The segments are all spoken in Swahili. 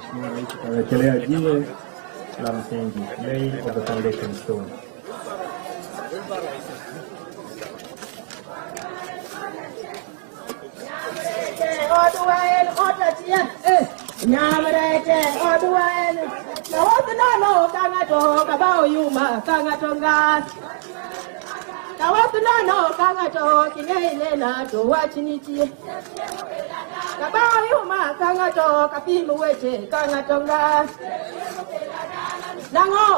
Mheshimiwa Rais atawekelea jiwe la msingi, lay of the foundation stone. Nyamrete oduwen na wotno kangato kabao yuma kangatonga na wotno kangato kinene na to wachinichi kabao yuma kangato kapimu weche kangatonga nango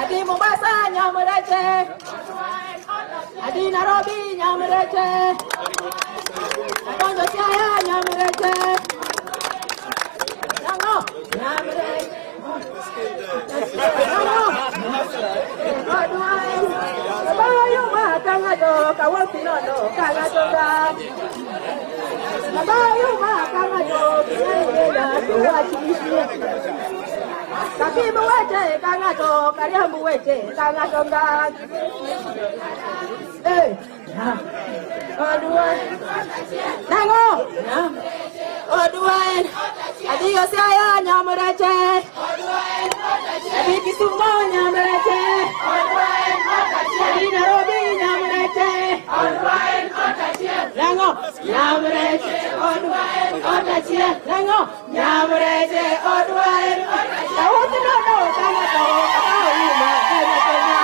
adi Mombasa nyamrete adi Nairobi nyamrete Ria Siaya nyamrete nango nyamrete kabayo makangato kawapinono kangatonga kabayo makangato kinena tuwachishie kapimu weche kangato kariambu weche kangatonga oduwan nango oduwan Ria Siaya nyamrete adi Kisumu nyamrete adi Nairobi nyamrete nango nyamrete oduwan otachie nango nyamrete oduwan tawutno kangato kauyuma kangatonga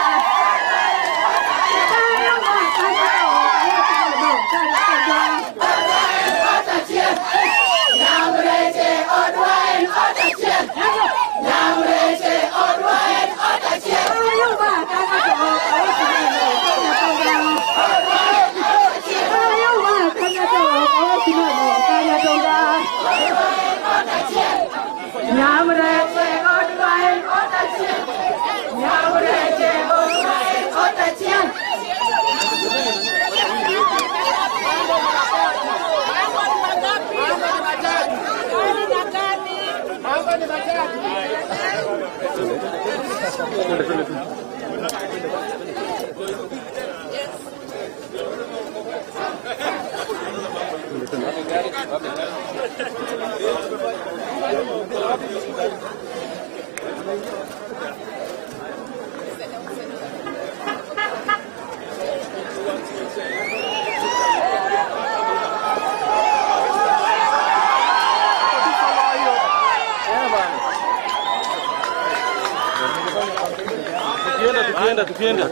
Tukienda.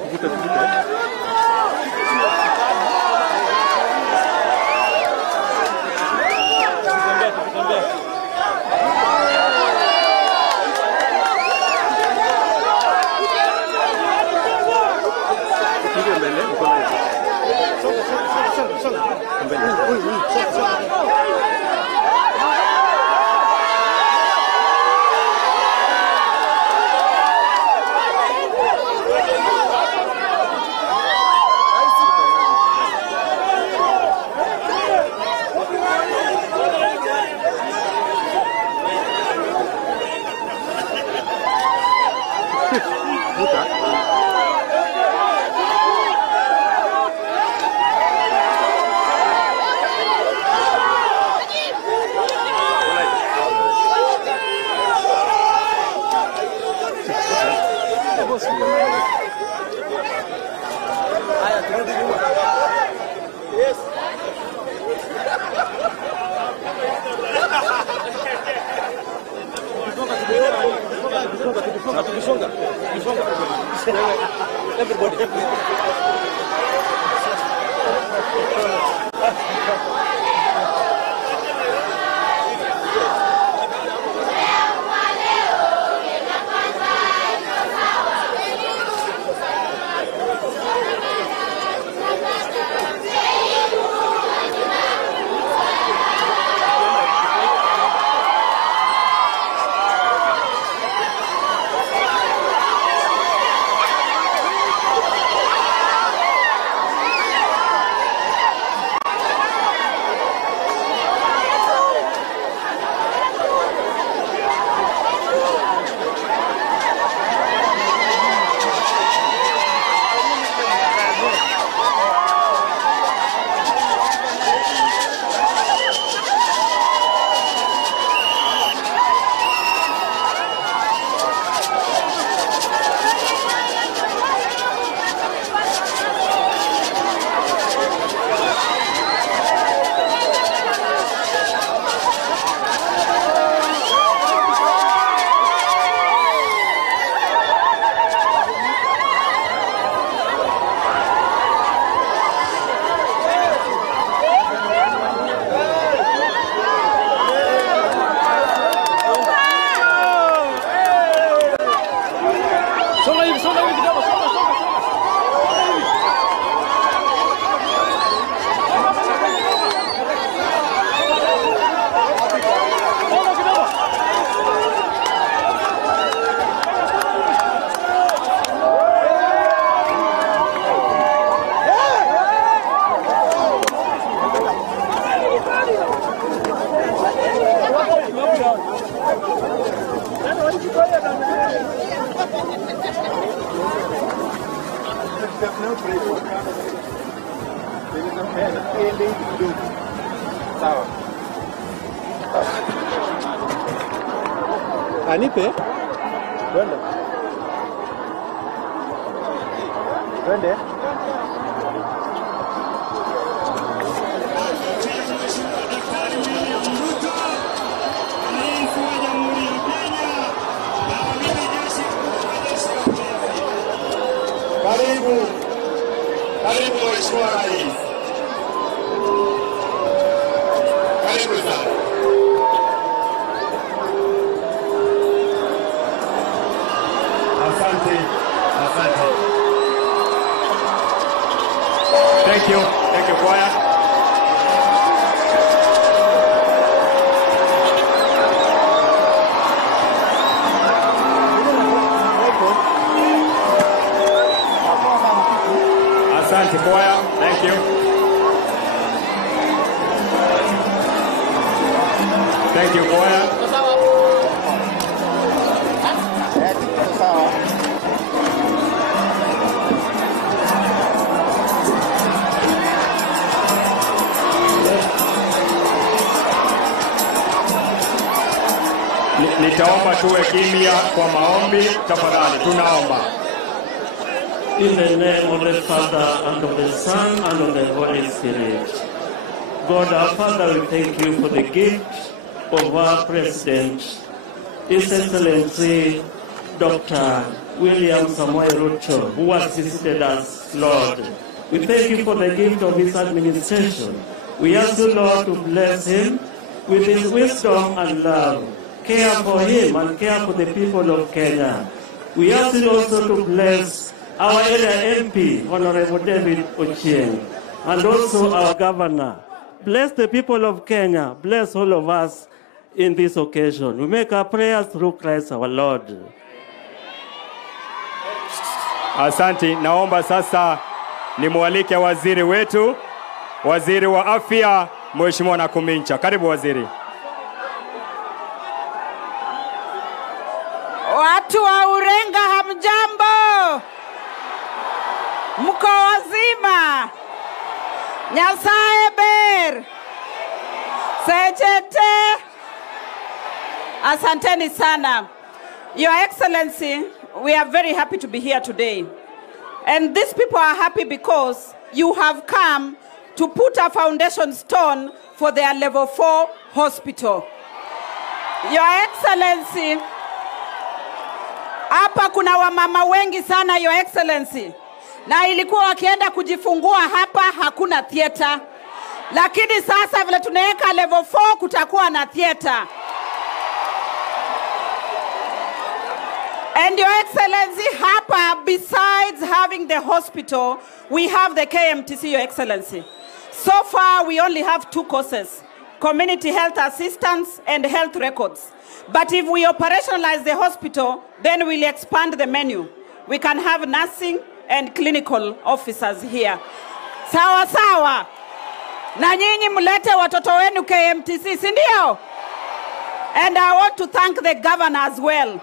Sawa. Anipe? Twende. Twende. Karibu. Karibu Mheshimiwa Rais. Karibu sana. Asante. Asante. Thank you. Thank you, choir. Asante, choir. Thank you. Thank you, choir. Nitaomba tuwe kimya kwa maombi tafadhali, tunaomba. In the name of the Father, and of the Son, and of the Holy Spirit. God our Father, we thank you for the gift of our President, His Excellency Dr. William Samoei Ruto, who has visited us, Lord. We thank you for the gift of his administration. We ask you, Lord, to bless him with his wisdom and love. Care for him and care for the people of Kenya. We ask you also to bless our area MP, Honorable David Ochieng, and also our governor. Bless the people of Kenya. Bless all of us in this occasion. We make our prayers through Christ our Lord. Asante, naomba sasa nimwalike waziri wetu, waziri wa afya, Mheshimiwa Nakumincha. Karibu waziri. Watu wa Urenga hamjambo. Mko wazima. Nyasaye ber. Sejete. Asanteni sana. Your Excellency, we are very happy to be here today. And these people are happy because you have come to put a foundation stone for their level 4 hospital. Your Excellency, hapa kuna wamama wengi sana, Your Excellency. Na ilikuwa wakienda kujifungua hapa hakuna theater. Lakini sasa vile tunaweka level 4 kutakuwa na theater. And Your Excellency, hapa, besides having the hospital, we have the KMTC, Your Excellency. So far, we only have 2 courses, community health assistance and health records. But if we operationalize the hospital, then we'll expand the menu. We can have nursing and clinical officers here. Sawa sawa. Na nyinyi mlete watoto wenu KMTC, si ndio? And I want to thank the governor as well,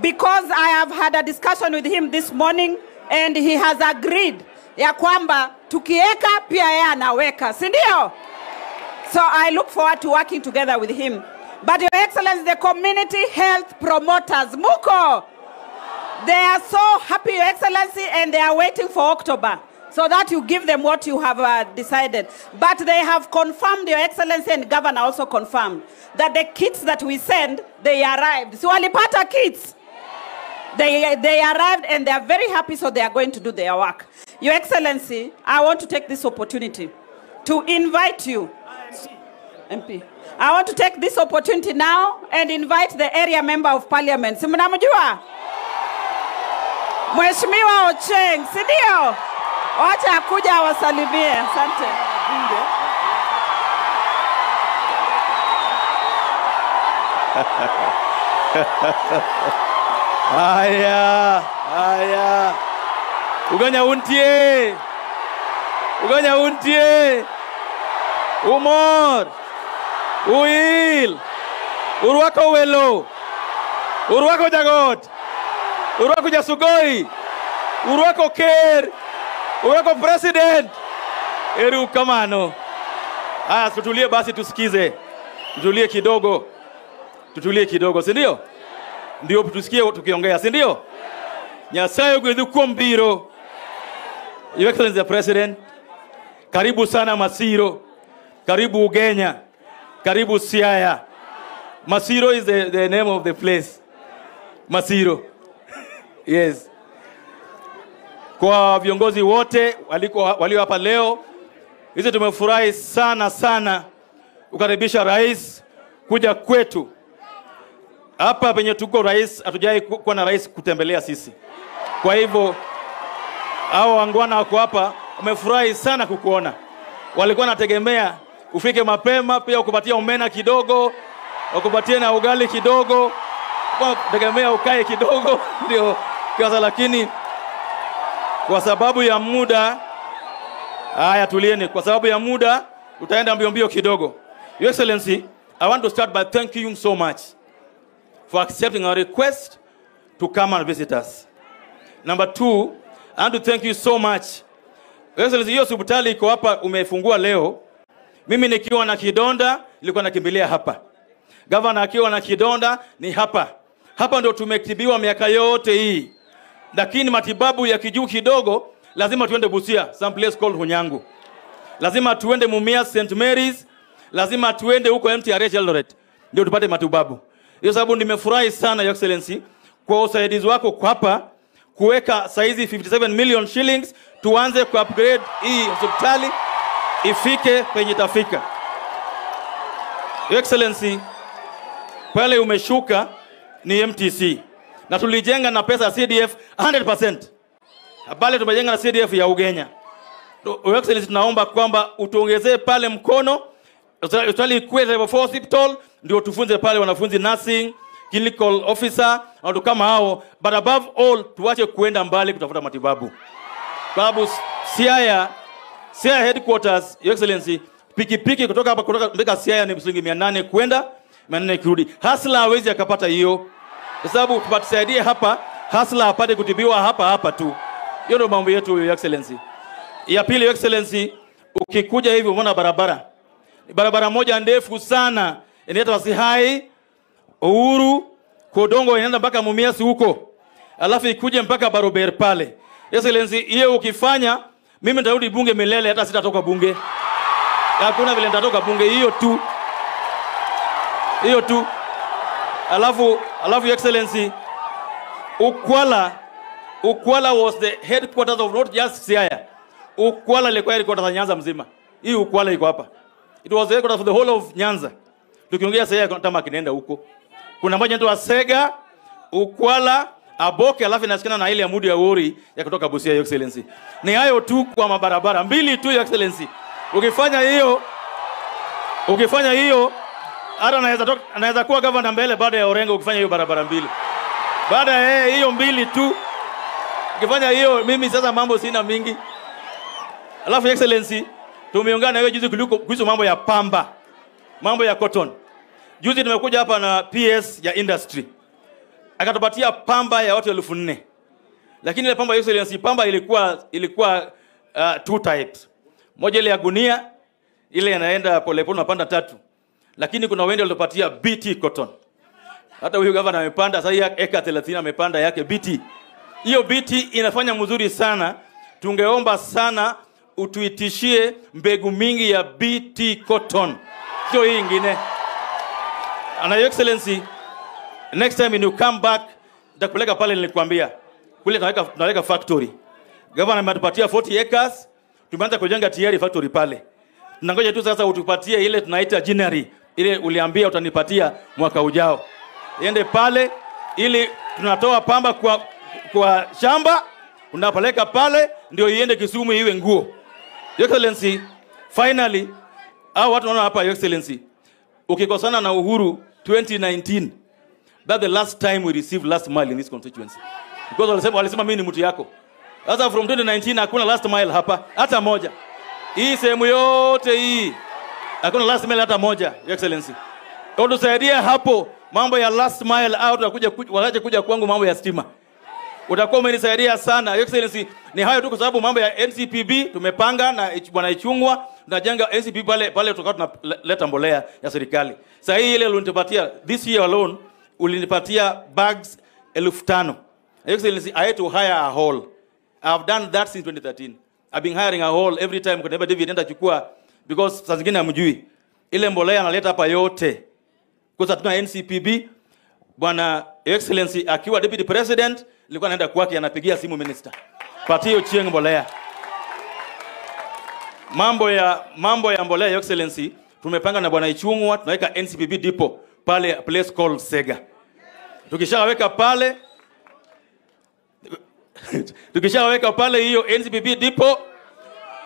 because I have had a discussion with him this morning and he has agreed ya kwamba tukieka pia yeye anaweka, si ndio? So I look forward to working together with him. But Your Excellency, the community health promoters, Muko, they are so happy, Your Excellency, and they are waiting for October so that you give them what you have decided. But they have confirmed, Your Excellency, and Governor also confirmed, that the kits that we send, they arrived. So walipata kits. They arrived and they are very happy, so they are going to do their work. Your Excellency, I want to take this opportunity to invite you. MP. I want to take this opportunity now and invite the area member of parliament. Si mnamjua? Mheshimiwa Ochieng, si ndio? Wacha akuja awasalimie. Asante. Aya. Uganya untie. Umor. Uil. Urwako welo. Urwako jagot. Urwako jasugoi. Urwako ker. Uweko president. Eru kamano. Haya, tutulie basi tusikize. Tutulie kidogo. Tutulie kidogo, si ndio? Ndio tusikie tukiongea, si ndio? Nyasaye gwedhu kuom biro. Your Excellency the President, karibu sana Masiro. Karibu Ugenya. Karibu Siaya. Masiro is the name of the place. Masiro. Yes. Kwa viongozi wote walio hapa leo, hizi tumefurahi sana sana kukaribisha rais kuja kwetu. Hapa penye tuko rais, hatujai kuwa na rais kutembelea sisi. Kwa hivyo hao wangwana wako hapa, wamefurahi sana kukuona. Walikuwa nategemea ufike mapema, pia ukupatia omena kidogo, ukupatie na ugali kidogo, tegemea ukae kidogo ndio kaza, lakini kwa sababu ya muda, haya tulieni, kwa sababu ya muda utaenda mbio kidogo. Your Excellency, I want to start by thanking you so much for accepting our request to come and visit us. Number 2, I want to thank you so much. Your Excellency, hiyo hospitali iko hapa umefungua leo. Mimi nikiwa na kidonda nilikuwa nakimbilia hapa. Governor akiwa na kidonda ni hapa. Hapa ndio tumetibiwa miaka yote hii. Lakini matibabu ya kijuu kidogo lazima tuende Busia, some place called Hunyangu. Lazima tuende Mumia St. Mary's, lazima tuende huko MTRH Eldoret ndio tupate matibabu. Hiyo sababu nimefurahi sana Your Excellency kwa usaidizi wako kwa hapa kuweka saizi 57 million shillings tuanze ku upgrade hii hospitali ifike penye tafika. Your Excellency, pale umeshuka ni MTC. Na tulijenga na pesa CDF 100%. Pale tumejenga na CDF ya Ugenya. Your Excellency, tunaomba kwamba utuongezee pale mkono. Hospitali ikuwe level 4 hospital ndio tufunze pale wanafunzi nursing, clinical officer, na kama hao, but above all tuache kuenda mbali kutafuta matibabu. Kwa sababu Siaya headquarters, Your Excellency, pikipiki kutoka hapa kutoka Siaya ni shilingi 800 kwenda 800 kurudi. Hasla hawezi akapata hiyo. Kwa sababu tupatisaidie hapa, hasla apate kutibiwa hapa tu. Hiyo ndio mambo yetu Your Excellency. Ya pili Your Excellency, ukikuja hivi umeona barabara moja ndefu sana inaitwa Sihai Uhuru Kodongo inaenda mpaka Mumias huko. Alafu ikuje mpaka Barober pale. Your Excellency, hiyo ukifanya mimi nitarudi bunge milele, hata sitatoka bunge. Hakuna vile nitatoka bunge, hiyo tu. Alafu Your Excellency, Ukwala was the headquarters of not just Siaya. Ukwala ilikuwa headquarters ya Nyanza mzima. Hii Ukwala iko hapa. It was the headquarters for the whole of Nyanza. Tukiongea Siaya kama kinaenda huko. Kuna moja inaitwa Sega, Ukwala, Aboke, alafu inasikana na ile ya Mudi ya Wori ya kutoka Busia Your Excellency. Ni hayo tu kwa mabarabara mbili tu Your Excellency. Ukifanya hiyo hata anaweza kuwa governor mbele baada ya Orengo ukifanya hiyo barabara mbili. Baada ya hiyo mbili tu ukifanya hiyo, mimi sasa mambo sina mingi. Alafu Your Excellency, tumeungana wewe juzi kuhusu mambo ya pamba, mambo ya cotton. Juzi tumekuja hapa na PS ya industry. Akatupatia pamba ya watu 1400. Lakini ile pamba Your Excellency, pamba ilikuwa 2 types. Moja ile ya gunia, ile inaenda polepole unapanda 3. Lakini kuna wende walipatia BT cotton. Hata huyu governor amepanda sasa eka 30 amepanda yake BT. Hiyo BT inafanya mzuri sana. Tungeomba sana utuitishie mbegu mingi ya BT cotton. Sio hii nyingine. And Your Excellency, next time when you come back, nitakupeleka pale nilikwambia. Kule tunaweka factory. Governor ametupatia 40 acres. Tumeanza kujenga tayari factory pale. Tunangoja tu sasa utupatie ile tunaita ginnery. Ile uliambia utanipatia mwaka ujao. Iende pale ili tunatoa pamba kwa shamba, unapeleka pale ndio iende Kisumu iwe nguo. Your Excellency, finally, watu wanaona hapa Your Excellency, ukikosana na Uhuru 2019, that's the last time we received last mile in this constituency. Because walisema mimi ni mtu yako. Sasa from 2019 hakuna last mile hapa hata moja. Hii sehemu yote hii hakuna last mile hata moja Your Excellency. Kwa tusaidia hapo mambo ya last mile out waje kuja kwangu mambo ya stima. utakuwa umenisaidia sana. Your Excellency, ni hayo tu kwa sababu mambo ya NCPB tumepanga na bwana Ichung'wa, tunajenga NCPB pale tutakuwa tunaleta mbolea ya serikali. Sasa hii ile ulinipatia this year alone ulinipatia bags 5,000. Your Excellency, I had to hire a hall. I've done that since 2013. I've been hiring a hall every time kwa David nenda chukua, because saa zingine hamjui ile mbolea analeta hapa yote kwa sababu tuna NCPB. Bwana Excellency akiwa deputy president nilikuwa naenda kwake, anapigia simu minister, patio Chieng mbolea. Mambo ya mbolea, Your Excellency, tumepanga na bwana Ichung'wa, tunaweka NCPB depot pale place called Sega. Tukishaweka pale hiyo NCPB depot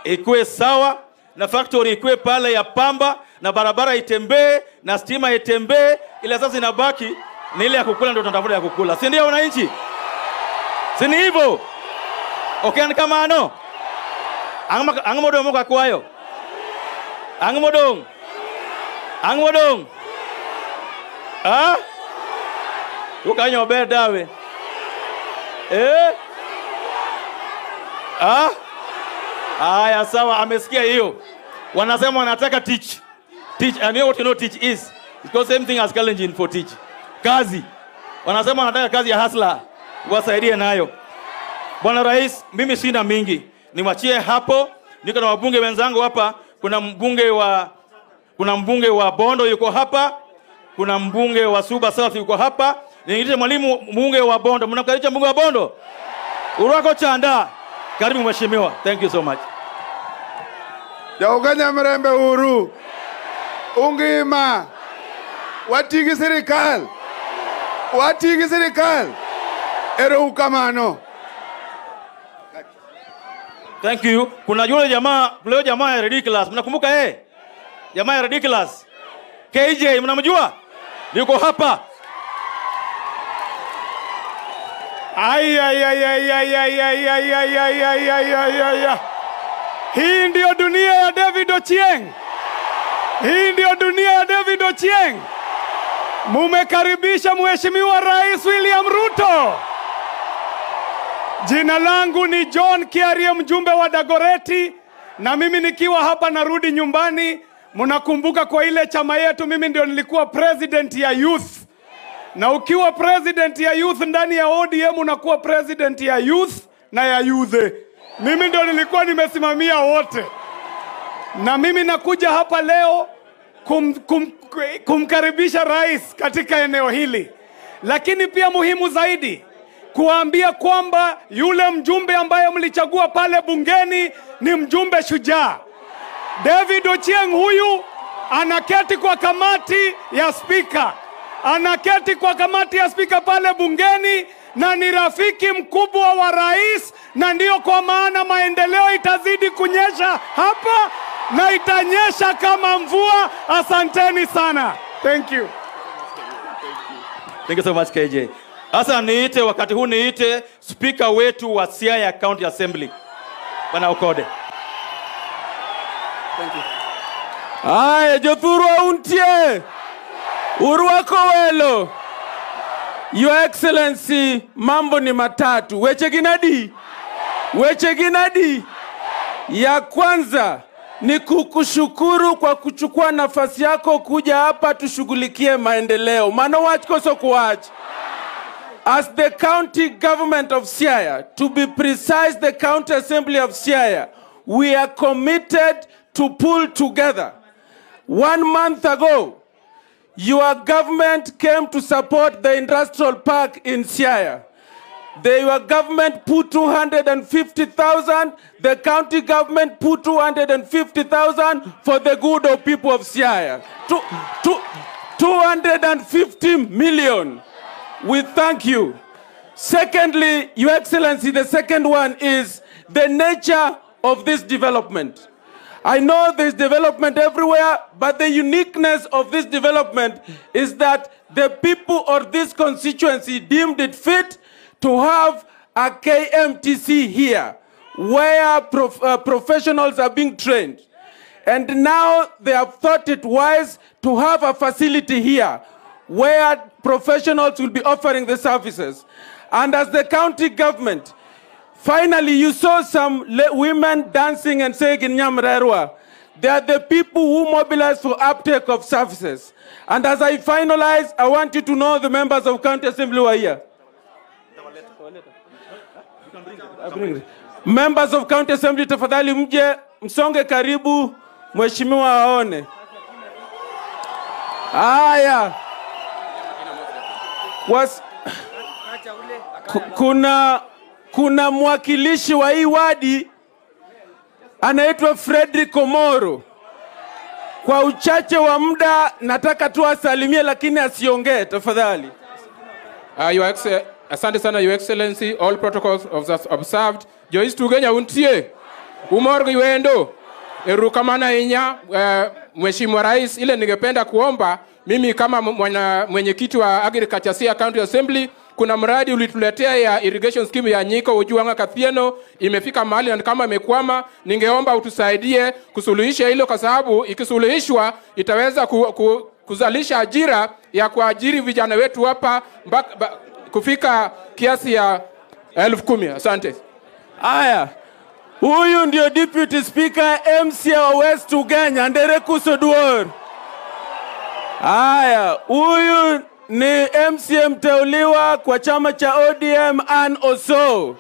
ikuwe sawa, na factory ikuwe pale ya pamba, na barabara itembee, na stima itembee, ile sasa inabaki ni ile ya kukula, ndio tunatafuta ya kukula. Si ndio wananchi? Si ni hivyo? Okay, kama ano angmodo mo kwayo angmodong ukanyo be dawe aya sawa, amesikia hiyo. Wanasema wanataka teach, and you know what you know teach is? It's the same thing as Kalenjin for teach. Kazi. Wanasema wanataka kazi ya hustler, wasaidie nayo. Bwana Rais, mimi sina mingi, niwachie hapo. Niko na wabunge wenzangu hapa. Kuna mbunge wa Bondo yuko hapa, kuna mbunge wa Suba South yuko hapa. Niite mwalimu mbunge wa Bondo. Mnakaribisha mbunge wa Bondo? Urwako Chanda. Karibu mheshimiwa. Thank you so much. Jauganya mrembe uru. Ungima. Watigi serikali. Ero ukamano. Thank you. Kuna yule jamaa ya ridiculous. Mnakumbuka jamaa ya ridiculous? KJ, mnamjua? Yuko hapa. Hii ndio dunia ya David Ochieng. Mumekaribisha Mheshimiwa Rais William Ruto. Jina langu ni John Kiarie, mjumbe wa Dagoreti, na mimi nikiwa hapa narudi nyumbani. Mnakumbuka kwa ile chama yetu mimi ndio nilikuwa president ya youth. Na ukiwa president ya youth ndani ya ODM unakuwa president ya youth na ya youth. Mimi ndio nilikuwa nimesimamia wote. Na mimi nakuja hapa leo kumkaribisha rais katika eneo hili. Lakini pia muhimu zaidi kuambia kwamba yule mjumbe ambaye mlichagua pale bungeni ni mjumbe shujaa. David Ochieng huyu anaketi kwa kamati ya speaker. Pale bungeni na ni rafiki mkubwa wa rais, na ndio kwa maana maendeleo itazidi kunyesha hapa na itanyesha kama mvua. Asanteni sana. Thank you. Thank you so much KJ. Asa wakati huu niite speaker wetu wa Siaya County Assembly, Bwana Okode. Thank you. Aye, jothuru untie. Urwako welo. Your Excellency, mambo ni matatu. Weche ginadi. Ya kwanza ni kukushukuru kwa kuchukua nafasi yako kuja hapa tushughulikie maendeleo. Mano wachko sokuwach. As the county government of Siaya, to be precise, the county assembly of Siaya, we are committed to pull together. 1 month ago, your government came to support the industrial park in Siaya. Your government put 250,000, the county government put 250,000 for the good of people of Siaya. 250 million. We thank you. Secondly, Your Excellency, the second one is the nature of this development. I know there's development everywhere, but the uniqueness of this development is that the people of this constituency deemed it fit to have a KMTC here, where professionals are being trained. And now they have thought it wise to have a facility here, where professionals will be offering the services. And as the county government, finally you saw some women dancing and saying in Nyamrerwa, they are the people who mobilize for uptake of services. And as I finalize, I want you to know the members of County Assembly who are here. Members of County Assembly, tafadhali mje msonge karibu mheshimiwa aone. Haya. Kuna mwakilishi wa hii wadi anaitwa Frederick Omoro. Kwa uchache wa muda nataka tu asalimie lakini asiongee tafadhali. Asante sana Your Excellency, all protocols observed. Joyce Tugenya untie. Umorgo wendo. Erukamana inya Mheshimiwa Rais, ile ningependa kuomba mimi kama mwenyekiti wa Agriculture Siaya County Assembly, kuna mradi ulituletea ya irrigation scheme ya Nyiko Ujuanga Kathieno imefika mahali na kama imekwama, ningeomba utusaidie kusuluhisha hilo kwa sababu ikisuluhishwa itaweza kuzalisha ajira ya kuajiri vijana wetu hapa kufika kiasi ya 10,000. Asante. Aya. Huyu ndio Deputy Speaker MCA wa West Ugenya Ndere Kusodwor. Aya, huyu ni MCA mteuliwa kwa chama cha ODM Ann Oso.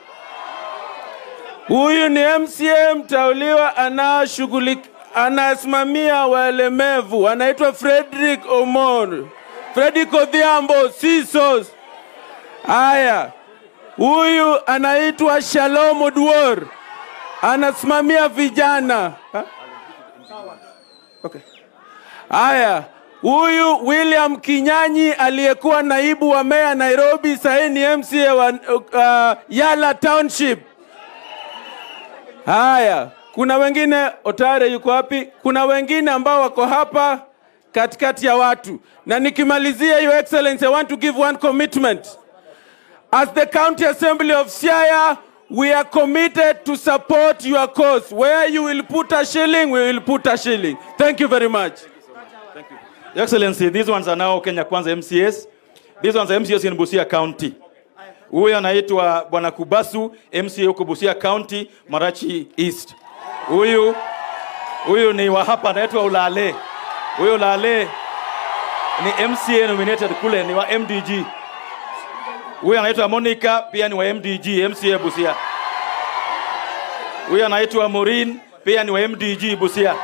Huyu ni MCA mteuliwa anasimamia walemevu, anaitwa Frederick Omoro. Frederick Odhiambo Sisos. Aya. Huyu anaitwa Shalom Odwor. Anasimamia vijana. Okay. Aya. Huyu William Kinyanyi aliyekuwa naibu wa meya Nairobi, sasa ni MCA wa Yala Township. Haya, kuna wengine, Otare yuko wapi? Kuna wengine ambao wako hapa katikati ya watu. Na nikimalizia, Your Excellency, I want to give one commitment. As the County Assembly of Siaya, we are committed to support your cause. Where you will put a shilling, we will put a shilling. Thank you very much. Thank you. Your Excellency, these ones are now Kenya Kwanza MCAs. These ones are MCAs in Busia County. Huyu anaitwa Bwana Kubasu, MCA huko Busia County, Marachi East. Huyu ni wa hapa anaitwa Ulale. Huyu Ulale ni MCA nominated kule, ni wa MDG. Huyu anaitwa Monica, pia ni wa MDG, MCA Busia. Huyu anaitwa Maureen, pia ni wa MDG Busia.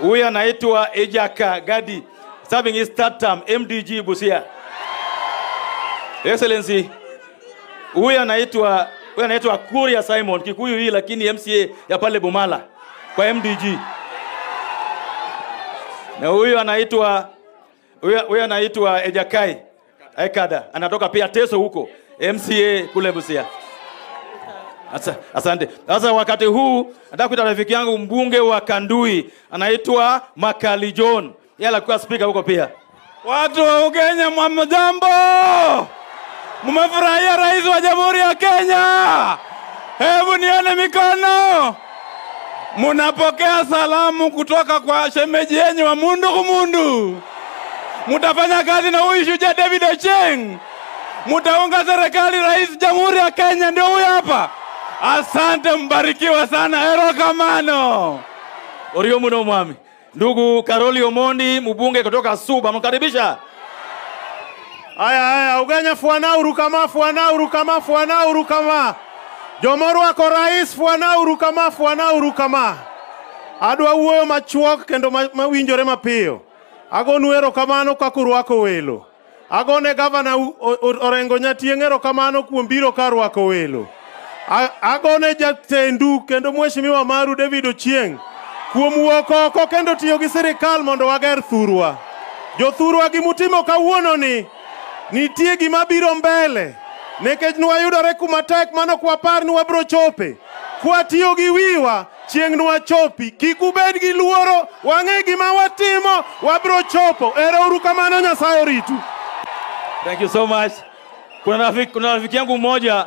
Huyu anaitwa Ejaka Gadi, serving his third term, MDG Busia. Excellency, huyu anaitwa Kuria Simon, Kikuyu hii lakini MCA ya pale Bumala kwa MDG. Na huyu anaitwa Ejakai Ekada, anatoka pia Teso huko, MCA kule Busia. Asante. Sasa wakati huu nataka kuita rafiki yangu mbunge wa Kandui, anaitwa Makali John. Yeye alikuwa speaker huko pia. Watu wa Kenya mjambo. Mmefurahia rais wa Jamhuri ya Kenya? Hebu nione mikono. Mnapokea salamu kutoka kwa shemeji yenu wa mundu kumundu. Mutafanya kazi na huyu shujaa David Ocheng. Mutaunga serikali, rais Jamhuri ya Kenya ndio huyu hapa. Asante, mbarikiwa sana, erokamano. Orio muno mwami. Ndugu Karoli Omondi, mbunge kutoka Suba, mkaribisha. Aya, Ugenya fuana urukama. Jomoru wako rais fuana urukama. Adwa wuoyo machuok kendo mawinjore mapiyo. Agonu erokamano kakuru wako welo. Agone gavana Orengo Nyatieng erokamano kuom biro kar wako welo. Agone jatendu kendo mheshimiwa maru David Ochieng kuom wuok oko kendo tiyo gi sirikal mondo wager thurwa. Jothurwa gimutimo kawuono ni nitie gima biro mbele. Nekech nwayudore kuma tek mano kwapar ni wabro chope. Kwatiyo gi wiwa chieng' nwachopi. Kik ubed gi luoro, wang'e gima watimo, wabro chopo. Erouru kamano, Nyasaye oritu. Thank you so much. Kuna rafiki yangu mmoja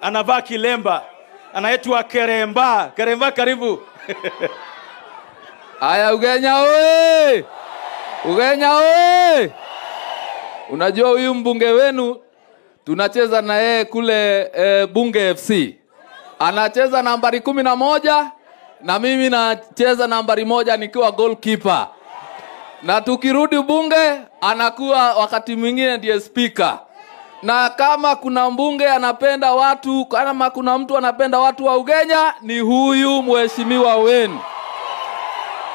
anavaa kilemba, anaitwa Keremba. Keremba, karibu. Aya, Ugenya oye! Ugenya oye! Unajua huyu mbunge wenu tunacheza na yeye kule Bunge FC. Anacheza nambari 11 na mimi nacheza nambari 1 nikiwa goalkeeper. Na tukirudi Bunge anakuwa wakati mwingine ndiye speaker. Na kama kuna mbunge anapenda watu, kama kuna mtu anapenda watu wa Ugenya, ni huyu mheshimiwa wenu.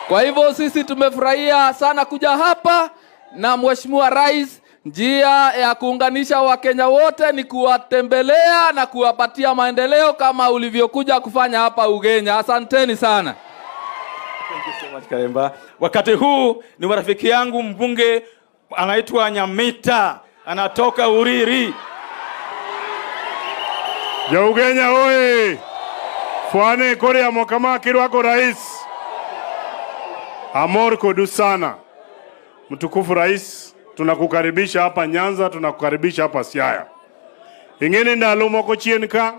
Kwa hivyo sisi tumefurahia sana kuja hapa na Mheshimiwa Rais. Njia ya kuunganisha Wakenya wote ni kuwatembelea na kuwapatia maendeleo kama ulivyokuja kufanya hapa Ugenya. Asanteni sana. Thank you so much Karemba. Wakati huu ni rafiki yangu mbunge anaitwa Nyamita, anatoka Uriri. Jo Ugenya oye! Fwane kore ya mokama kirwako rais. Amor kodu sana. Mtukufu rais, tunakukaribisha hapa Nyanza, tunakukaribisha hapa Siaya. Ingine ndalo moko chien ka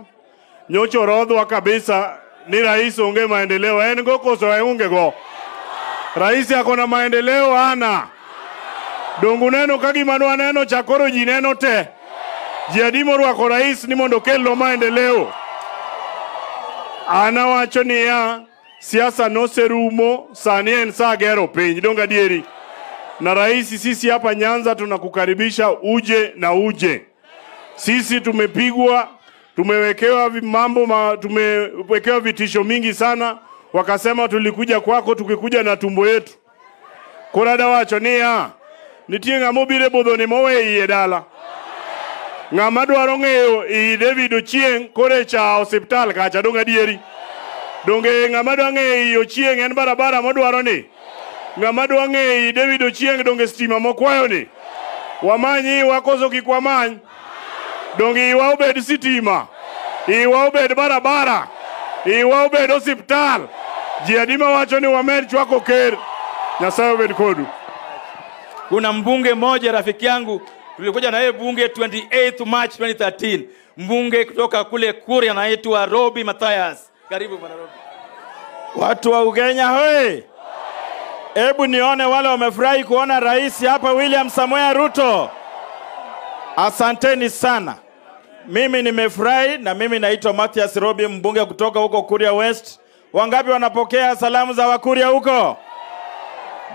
nyocho rodhwa kabisa ni rais onge maendeleo. En go koso unge go. Rais yako na maendeleo ana. Dongu neno kagi manua neno chakoro jineno te. Jiadimo rwako rais ni mondo kelo maendeleo. Ana wacho ni ya siasa no serumo sani en saa gero piny. Donga dieri. Na rais sisi hapa Nyanza tunakukaribisha uje na uje. Sisi tumepigwa, tumewekewa tumewekewa vitisho mingi sana. Wakasema tulikuja kwako tukikuja na tumbo yetu. Korada wacho ni ya nitie ng'amo bire bodhoni mowe iye dala. Ng'ama dwaro ng'eyo i David Ochieng kore cha hospital kacha donga dieri. Donge ng'ama dwaro ng'eyo Ochieng en barabara modwaro ni. Ng'ama dwaro ng'eyo David Ochieng donge stima mokwayo ni. Wamanyi wakoso kikwamany. Donge iwa obed sitima. Iwa obed barabara. Iwa obed hospital. Jiadima wacho ni wamed chwako ker. Nyasaye obed kodu. Kuna mbunge moja rafiki yangu tulikuja na yeye bunge 28th March 2013. Mbunge kutoka kule Kuria anaitwa Robi Mathias. Karibu bwana Robi. Watu wa Ugenya hoi. Hebu nione wale wamefurahi kuona rais hapa William Samoei Ruto. Asanteni sana. Mimi nimefurahi na mimi naitwa Mathias Robi, mbunge kutoka huko Kuria West. Wangapi wanapokea salamu za Wakuria huko?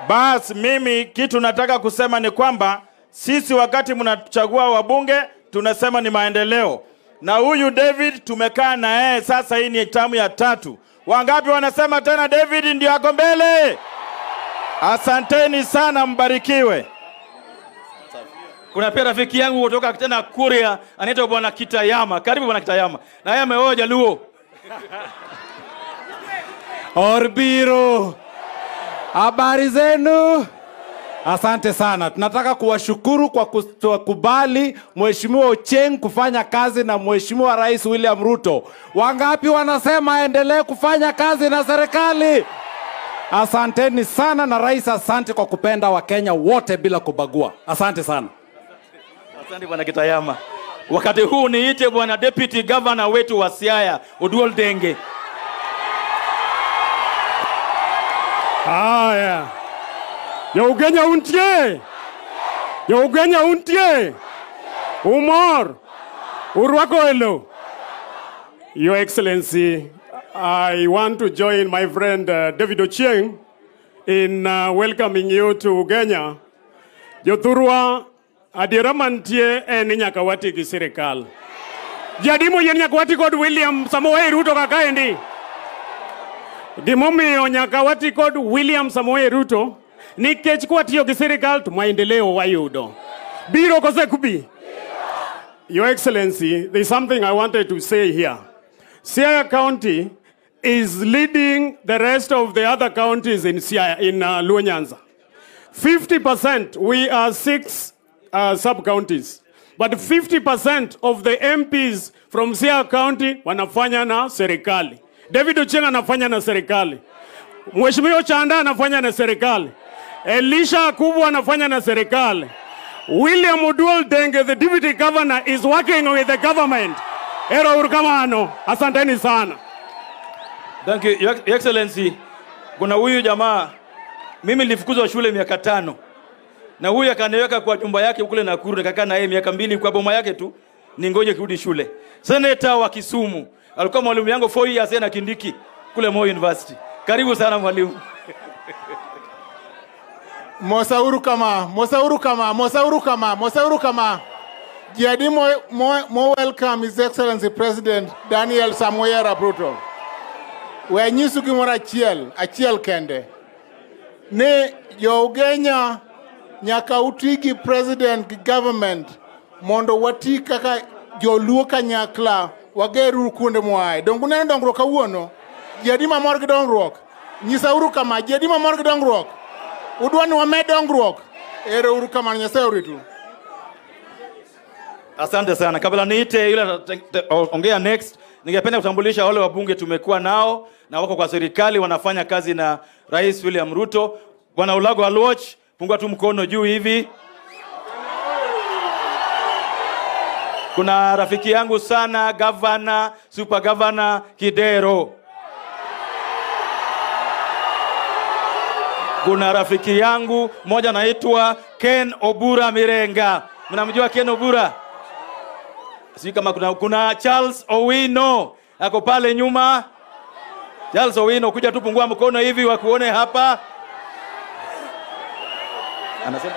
Bas mimi kitu nataka kusema ni kwamba sisi wakati mnachagua wabunge tunasema ni maendeleo. Na huyu David tumekaa na yeye sasa, hii ni tamu ya 3. Wangapi wanasema tena David ndio ako mbele? Asanteni sana, mbarikiwe. Kuna pia rafiki yangu kutoka tena Kuria anaitwa bwana Kitayama. Karibu bwana Kitayama. Na yeye ameoja Luo. Orbiro. Habari zenu? Asante sana. Tunataka kuwashukuru kwa kukubali Mheshimiwa Ochieng kufanya kazi na Mheshimiwa Rais William Ruto. Wangapi wanasema aendelee kufanya kazi na serikali? Asanteni sana na rais, asante kwa kupenda Wakenya wote bila kubagua. Asante sana. Asante bwana Kitayama. Wakati huu niite bwana Deputy Governor wetu wa Siaya, Oduol Denge. Haya. Yo Ugenya untie. Yo Ugenya untie. Umor. Urwako elo. Your Excellency, I want to join my friend David Ochieng in welcoming you to Ugenya. Jothurwa adiramantie en nyakawati gi sirikal. Jadimo yen nyakawati kod William Samoei Ruto kakaendi. Gimomiyo nyakawati kod William Samoei Ruto nikech kwatiyo gi sirikal to maendeleo wayudo. Biro kose kubi. Your Excellency, there's something I wanted to say here. Siaya County is leading the rest of the other counties in Siaya, in Luo Nyanza. 50%, we are 6 sub-counties. But 50% of the MPs from Siaya County wanafanya na serikali. David Ochieng anafanya na serikali. Mheshimiwa Chanda anafanya na serikali. Elisha Kubwa anafanya na serikali. William Oduol Denge, the Deputy Governor, is working with the government. Ero urukamano. Asanteni sana. Thank you, Your Excellency. Kuna huyu jamaa, mimi nilifukuzwa shule miaka 5. Na huyu akaniweka kwa nyumba yake kule Nakuru, nikakaa na yeye miaka 2 kwa boma yake tu. ningoje kurudi shule. Senator wa Kisumu alikuwa mwalimu yangu 4 years na Kindiki kule Moi University. Karibu sana mwalimu. Mosauru kama. Jadi mo welcome His Excellency President Daniel Samoei Arap Ruto. We nyisu gimora achiel kende. Ne jo Ugenya nyaka utigi president gi government mondo wati kaka joluo kanyakla wageru kuonde moaye. Dongu neno dongruok kawuono. Jadi mamor gi dongruok. Nyisauru kama jadi mamor gi dongruok. Udwani wamed dongruok. Ero uru kama Nyasaye oritu. Asante sana. Kabla niite yule ongea next, ningependa kutambulisha wale wabunge tumekuwa nao na wako kwa serikali wanafanya kazi na Rais William Ruto. Bwana Ulago Alwoch, pungua tu mkono juu hivi. Kuna rafiki yangu sana Governor, Super Governor Kidero. Kuna rafiki yangu moja anaitwa Ken Obura Mirenga. Mnamjua Ken Obura? Si kama kuna Charles Owino ako pale nyuma. Charles Owino, kuja tu pungua mkono hivi wakuone hapa. Anasema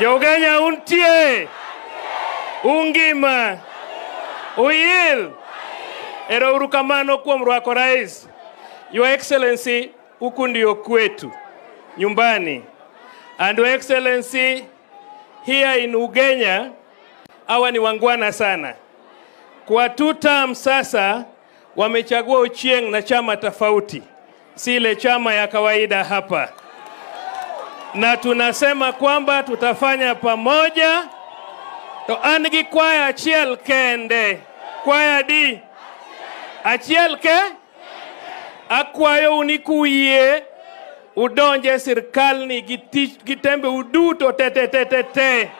Joganya untie ungima uyil ero urukamano kuom rwako rais. Your Excellency, huku ndio kwetu nyumbani. And Your Excellency, here in Ugenya hawa ni wangwana sana. Kwa 2 terms sasa wamechagua Ochieng na chama tofauti, si ile chama ya kawaida hapa. Na tunasema kwamba tutafanya pamoja. To angi kwaya achiel kende. Kwaya di achiel ke akwayo unikuye udonje sirkal ni gitembe uduto te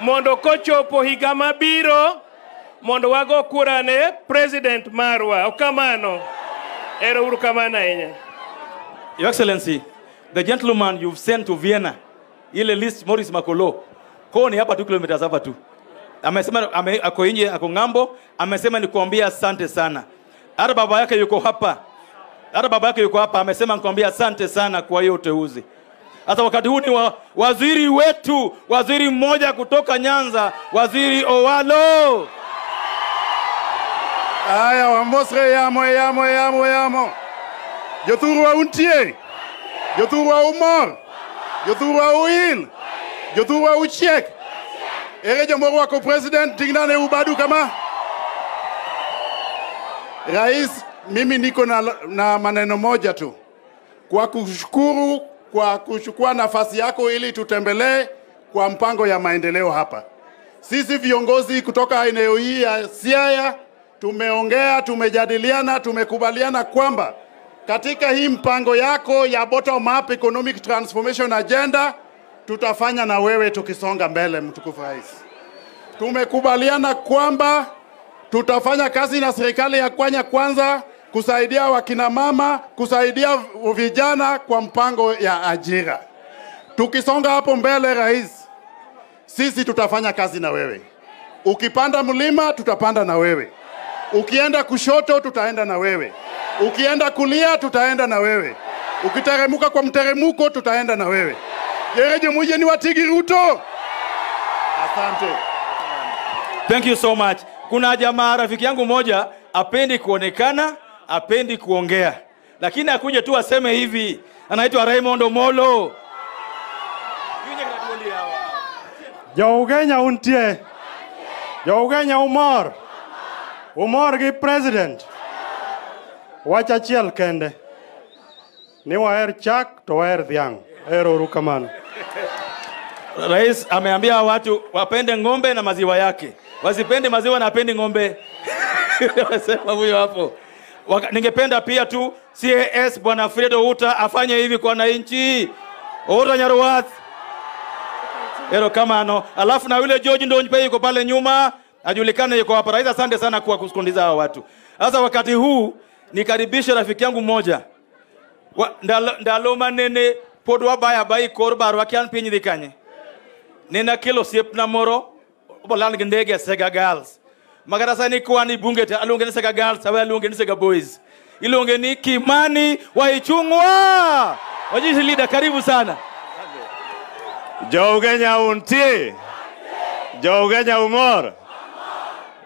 mondo kochopo higa mabiro mondo wago kura ne president marwa. Okamano ero uru kamana enya. Your Excellency, the gentleman you've sent to Vienna, ile list Morris Makolo, kwa ni hapa 2 kilometers hapa tu. Amesema ako nje, ako ngambo, amesema nikuambia asante sana. Hata baba yake yuko hapa. Amesema nikuambia asante sana kwa hiyo uteuzi. Hata wakati huu ni waziri wetu, waziri mmoja kutoka Nyanza, waziri Owalo. Aya wamosre yamo. Jothuru wa untie. Jothuru wa umor. Jothuru wa uil. Jothuru wa uchiek. Ere jomoro wako president tingnane ubadu kama. Rais, mimi niko na maneno moja tu. Kwa kushukuru kwa kuchukua nafasi yako ili tutembelee kwa mpango ya maendeleo hapa. Sisi viongozi kutoka eneo hii ya Siaya tumeongea, tumejadiliana, tumekubaliana kwamba katika hii mpango yako ya bottom up economic transformation agenda tutafanya na wewe tukisonga mbele, mtukufu rais. Tumekubaliana kwamba tutafanya kazi na serikali ya Kenya Kwanza kusaidia wakina mama, kusaidia vijana kwa mpango ya ajira. Tukisonga hapo mbele rais, sisi tutafanya kazi na wewe. Ukipanda mlima tutapanda na wewe. Ukienda kushoto tutaenda na wewe. Ukienda kulia tutaenda na wewe. Ukiteremuka kwa mteremuko tutaenda na wewe. Yereje muje ni watigi Ruto. Asante. Thank you so much. Kuna jamaa rafiki yangu moja apendi kuonekana, apendi kuongea. Lakini akuje tu aseme hivi. Anaitwa Raymond Omolo. Jo Ugenya untie. Jo Ugenya umor. Umor gi president. Wacha achiel kende. Ni waher chak to waher dhiang'. Ero uru kamano. Rais ameambia watu wapende ng'ombe na maziwa yake. Wasipende maziwa na apende ng'ombe. Wasema huyo hapo. Ningependa pia tu CAS Bwana Fredo Uta afanye hivi kwa wananchi. Ora Nyaruwath. Ero kamano. Alafu na yule George Ndonyi yuko pale nyuma. Ajulikane yuko hapa. Rais asante sana kwa kusikondiza hao watu. Sasa wakati huu nikaribisha rafiki yangu mmoja. Ndalo manene podwa baya bai korbar wakian pinyi dikanye. nina kilo siepna moro bolan gi ndege Sega Girls. Magara sani kwani bunge te alonge ni Sega Girls, awe alonge ni Sega Boys. Ilonge ni Kimani wa Ichung'wa. Wajisi leader, karibu sana. Jougenya untie. Jougenya umor.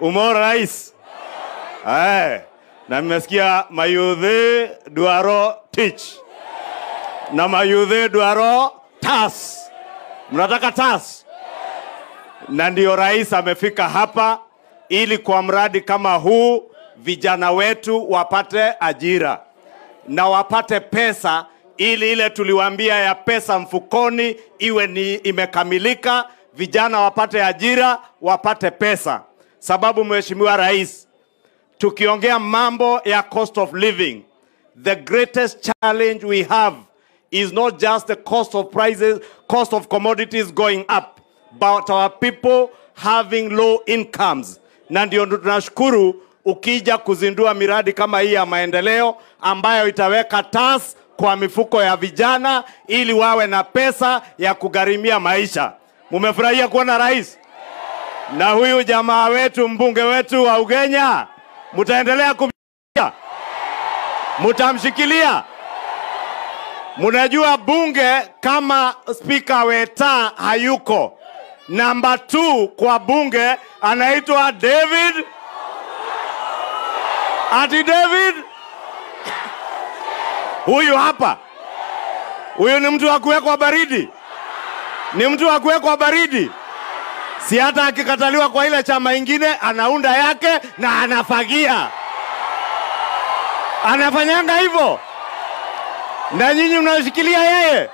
Umor rais. Na mmesikia mayudhi duaro teach. Na mayudhi duaro tas. Mnataka tas. Na ndio rais amefika hapa ili kwa mradi kama huu vijana wetu wapate ajira na wapate pesa, ili ile tuliwaambia ya pesa mfukoni iwe ni imekamilika, vijana wapate ajira, wapate pesa. Sababu mheshimiwa rais, tukiongea mambo ya cost of living, the greatest challenge we have is not just the cost of prices, cost of commodities going up, but our people having low incomes. Na ndio tunashukuru ukija kuzindua miradi kama hii ya maendeleo ambayo itaweka tas kwa mifuko ya vijana ili wawe na pesa ya kugharimia maisha. Mumefurahia kuona rais? Na huyu jamaa wetu, mbunge wetu wa Ugenya, mtaendelea kumshikilia? Mtamshikilia? Mnajua bunge kama Speaker Weta hayuko, Number 2 kwa bunge anaitwa David. Ati David? Huyu hapa. Huyu ni mtu wa kuwekwa baridi. Ni mtu wa kuwekwa baridi. Si hata akikataliwa kwa ile chama ingine anaunda yake na anafagia. Anafanyanga hivyo. Na nyinyi mnashikilia yeye.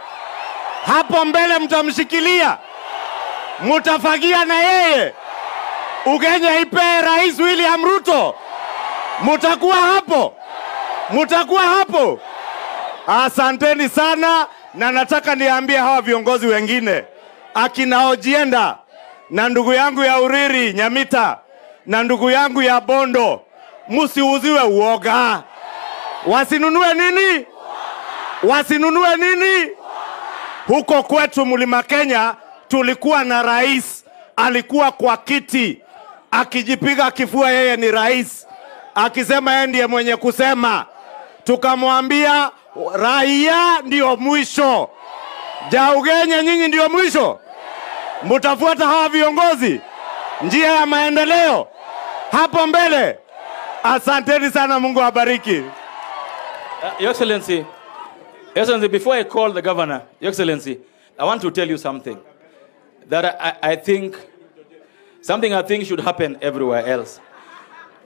Hapo mbele mtamshikilia. Mutafagia na yeye. Ugenya ipe Rais William Ruto. Mutakuwa hapo. Mutakuwa hapo. Asanteni sana, na nataka niambie hawa viongozi wengine, akina Ojienda na ndugu yangu ya Uriri Nyamita na ndugu yangu ya Bondo, musiuziwe uoga. Wasinunue nini? Wasinunue nini? Huko kwetu Mlima Kenya tulikuwa na rais, alikuwa kwa kiti akijipiga kifua yeye ni rais, akisema yeye ndiye mwenye kusema. Tukamwambia raia ndio mwisho. Ugenya nyinyi ndio mwisho. Mtafuata hawa viongozi njia ya maendeleo hapo mbele. Asanteni sana, Mungu awabariki. Your Excellency, before I call the governor, Your Excellency, I want to tell you something that I think should happen everywhere else.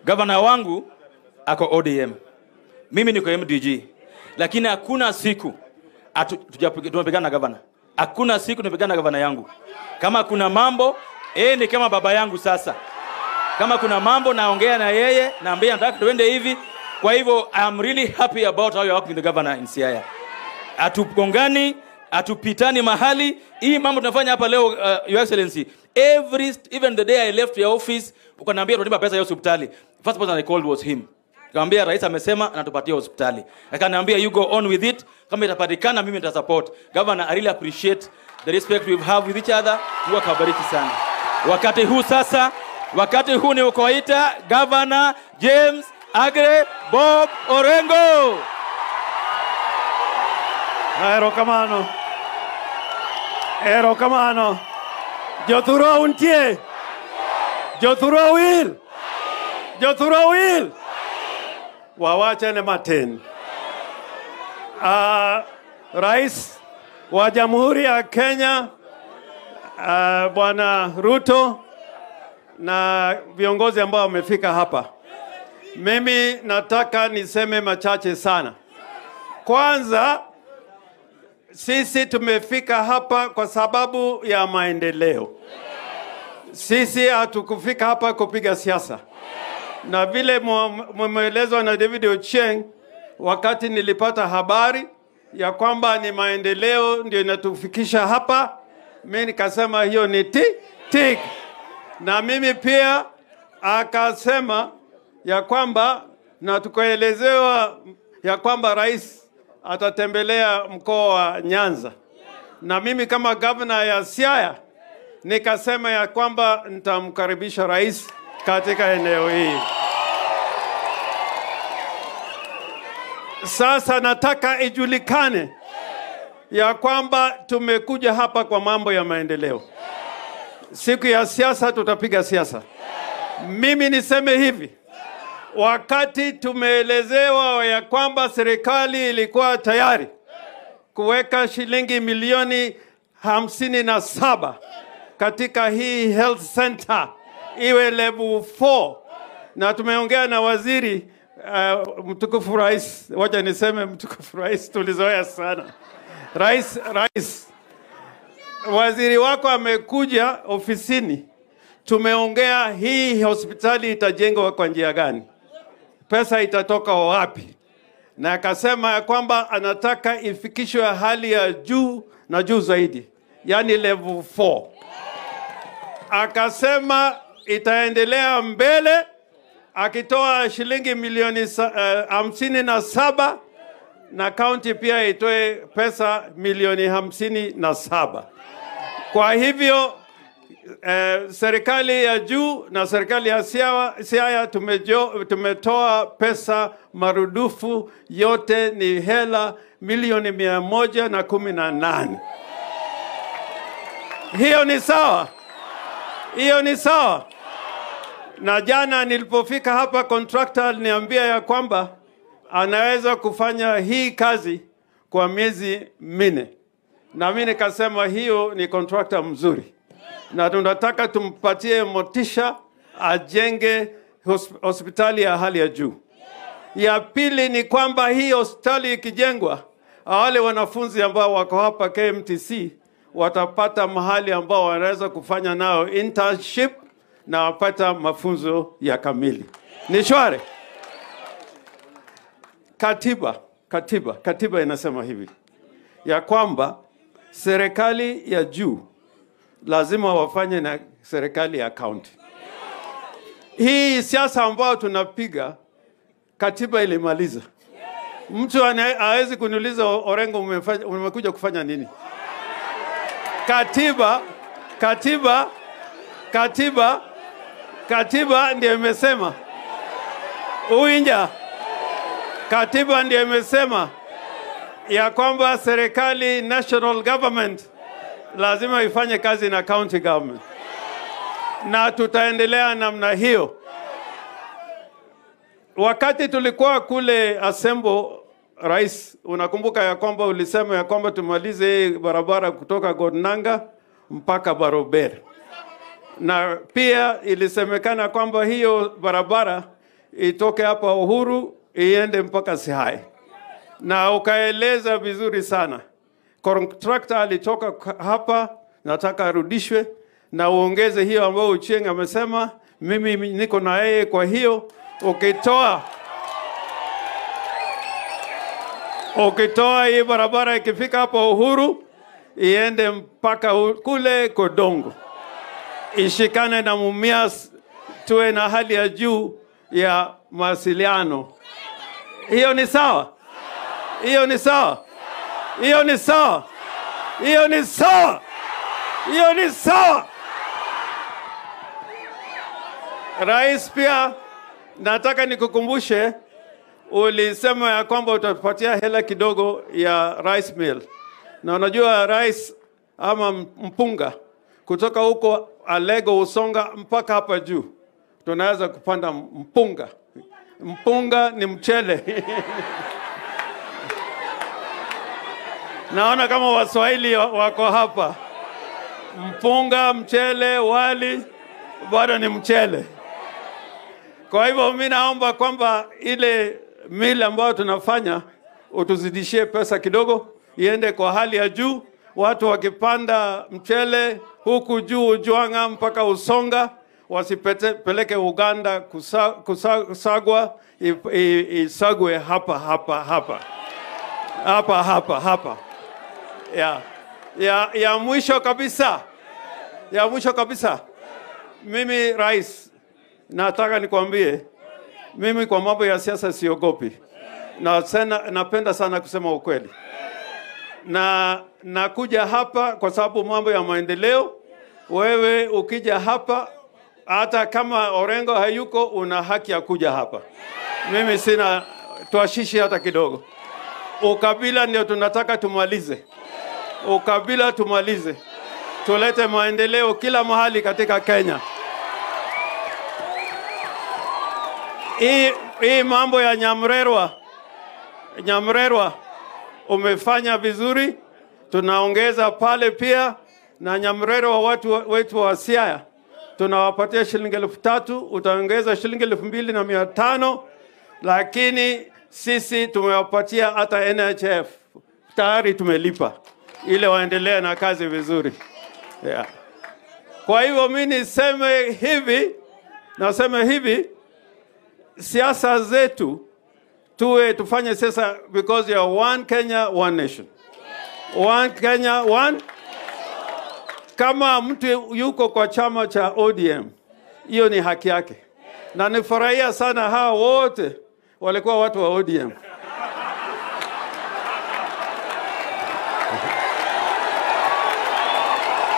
Governor wangu ako ODM. Mimi niko MDG. Lakini hakuna siku tumepigana na governor. Hakuna siku tumepigana na governor yangu. Kama kuna mambo, ni kama baba yangu sasa. Kama kuna mambo naongea na yeye, naambia nataka tuende hivi. Kwa hivyo I am really happy about how you are working with the governor in Siaya. Atupongani, atupitani mahali. Hii mambo tunafanya hapa leo, Your Excellency. Even the day I left your office, ukaniambia tunalipa pesa ya hospitali. First person I called was him. Nikamwambia rais amesema anatupatia hospitali. Akaniambia you go on with it. Kama itapatikana mimi nita support. Governor, I really appreciate the respect we have with each other. Mungu akabariki sana. Wakati huu ni ukoita Governor James Agre Bob Orengo. Erokamano. Joturo untie. Joturo will. Wawachane matin. Rais wa Jamhuri ya Kenya, Bwana Ruto, na viongozi ambao wamefika hapa. Mimi nataka niseme machache sana. Kwanza, sisi tumefika hapa kwa sababu ya maendeleo. Sisi hatukufika hapa kupiga siasa. Na vile mmeelezwa na David Ochieng, wakati nilipata habari ya kwamba ni maendeleo ndio inatufikisha hapa, mimi nikasema hiyo ni tik. Na mimi pia akasema ya kwamba, na tukaelezewa ya kwamba rais atatembelea mkoa wa Nyanza. Na mimi kama governor ya Siaya nikasema ya kwamba nitamkaribisha rais katika eneo hili. Sasa nataka ijulikane ya kwamba tumekuja hapa kwa mambo ya maendeleo. Siku ya siasa tutapiga siasa. Mimi niseme hivi, wakati tumeelezewa ya kwamba serikali ilikuwa tayari kuweka shilingi milioni 57 katika hii health center iwe level 4, na tumeongea na waziri mtukufu rais, wacha niseme mtukufu rais, tulizoea sana. Rais, waziri wako amekuja ofisini, tumeongea hii hospitali itajengwa kwa njia gani, pesa itatoka wapi, na akasema ya kwamba anataka ifikishwe hali ya juu na juu zaidi, yani level 4. Akasema itaendelea mbele, akitoa shilingi milioni 57 na county pia itoe pesa milioni 57. Kwa hivyo serikali ya juu na serikali ya Siaya tumetoa pesa marudufu, yote ni hela milioni 118. Hiyo ni sawa? Hiyo ni sawa? Na jana nilipofika hapa, contractor aliniambia ya kwamba anaweza kufanya hii kazi kwa miezi 4. Na mimi nikasema hiyo ni contractor mzuri, na tunataka tumpatie motisha ajenge hospitali ya hali ya juu. Ya pili ni kwamba hii hospitali ikijengwa, wale wanafunzi ambao wako hapa KMTC watapata mahali ambao wanaweza kufanya nao internship na wapata mafunzo ya kamili. Ni shwari. Katiba inasema hivi ya kwamba serikali ya juu lazima wafanye na serikali ya county. Hii siasa ambayo tunapiga, katiba ilimaliza. Mtu hawezi kuniuliza, Orengo, umekuja kufanya nini? Katiba ndio imesema. Uinja, katiba ndio imesema ya kwamba serikali, national government, lazima ifanye kazi na county government. Na tutaendelea namna hiyo. Wakati tulikuwa kule Asembo, rais, unakumbuka ya kwamba ulisema ya kwamba tumalize barabara kutoka Godnanga mpaka Barober. Na pia ilisemekana kwamba hiyo barabara itoke hapa Uhuru iende mpaka Sihai. Na ukaeleza vizuri sana. Contractor alitoka hapa, nataka arudishwe na uongeze hiyo ambayo Ochieng amesema. Mimi niko na yeye, kwa hiyo ukitoa hii barabara ikifika hapa Uhuru iende mpaka kule Kodongo, ishikane na Mumias, tuwe na hali ya juu ya mawasiliano. Hiyo ni sawa? Hiyo ni sawa? Hiyo ni sawa? Hiyo ni sawa? Hiyo ni sawa? Rais, pia nataka nikukumbushe, ulisema ya kwamba utapatia hela kidogo ya rice mill. Na unajua rais ama mpunga kutoka huko Alego, Usonga mpaka hapa juu tunaweza kupanda mpunga. Mpunga ni mchele. Naona kama Waswahili wako hapa. Mpunga, mchele, wali, bado ni mchele. Kwa hivyo mimi naomba kwamba ile mili ambayo tunafanya utuzidishie pesa kidogo, iende kwa hali ya juu. Watu wakipanda mchele huku juu Ujwanga mpaka Usonga, wasipeleke Uganda kusagwa, isagwe hapa. Ya mwisho kabisa, mimi rais, nataka nikwambie, mimi kwa mambo ya siasa siogopi. Napenda sana kusema ukweli. Na nakuja hapa kwa sababu mambo ya maendeleo, wewe ukija hapa, hata kama Orengo hayuko, una haki ya kuja hapa. Mimi sina tuashishi hata kidogo. Ukabila ndio tunataka tumalize. Ukabila tumalize. Tulete maendeleo kila mahali katika Kenya. Hii mambo ya Nyamrerwa umefanya vizuri, tunaongeza pale pia, na Nyamrerwa watu wetu wa Siaya tunawapatia shilingi 3,000, utaongeza shilingi 2,500, lakini sisi tumewapatia hata NHF tayari tumelipa ile waendelee na kazi vizuri. Yeah. Kwa hivyo mimi naseme hivi, siasa zetu tufanye sasa, because you are one Kenya, one nation. One Kenya, one. Kama mtu yuko kwa chama cha ODM, hiyo ni haki yake. Na nifurahia sana hao wote walikuwa watu wa ODM.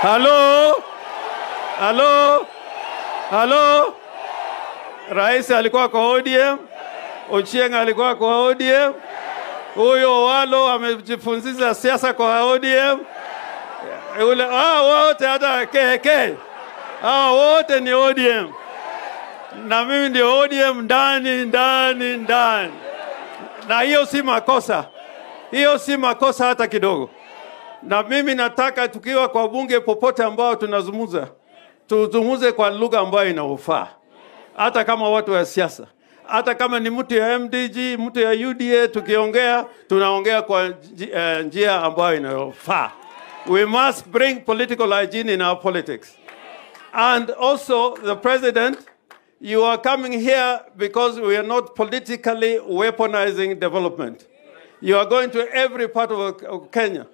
Halo. Rais alikuwa kwa ODM, Ochieng alikuwa kwa ODM, huyo Walo amejifunza siasa kwa ODM. Wote hata KK. Wote ni ODM. Na mimi ndio ODM ndani. Na hiyo si makosa. Hiyo si makosa hata kidogo. Na mimi nataka tukiwa kwa bunge popote ambao tunazungumza, tuzungumze kwa lugha ambayo inafaa. Hata kama watu wa siasa, hata kama ni mtu ya MDG, mtu ya UDA, tukiongea tunaongea kwa njia ambayo inafaa. We must bring political hygiene in our politics. And also the president, you are coming here because we are not politically weaponizing development. You are going to every part of Kenya,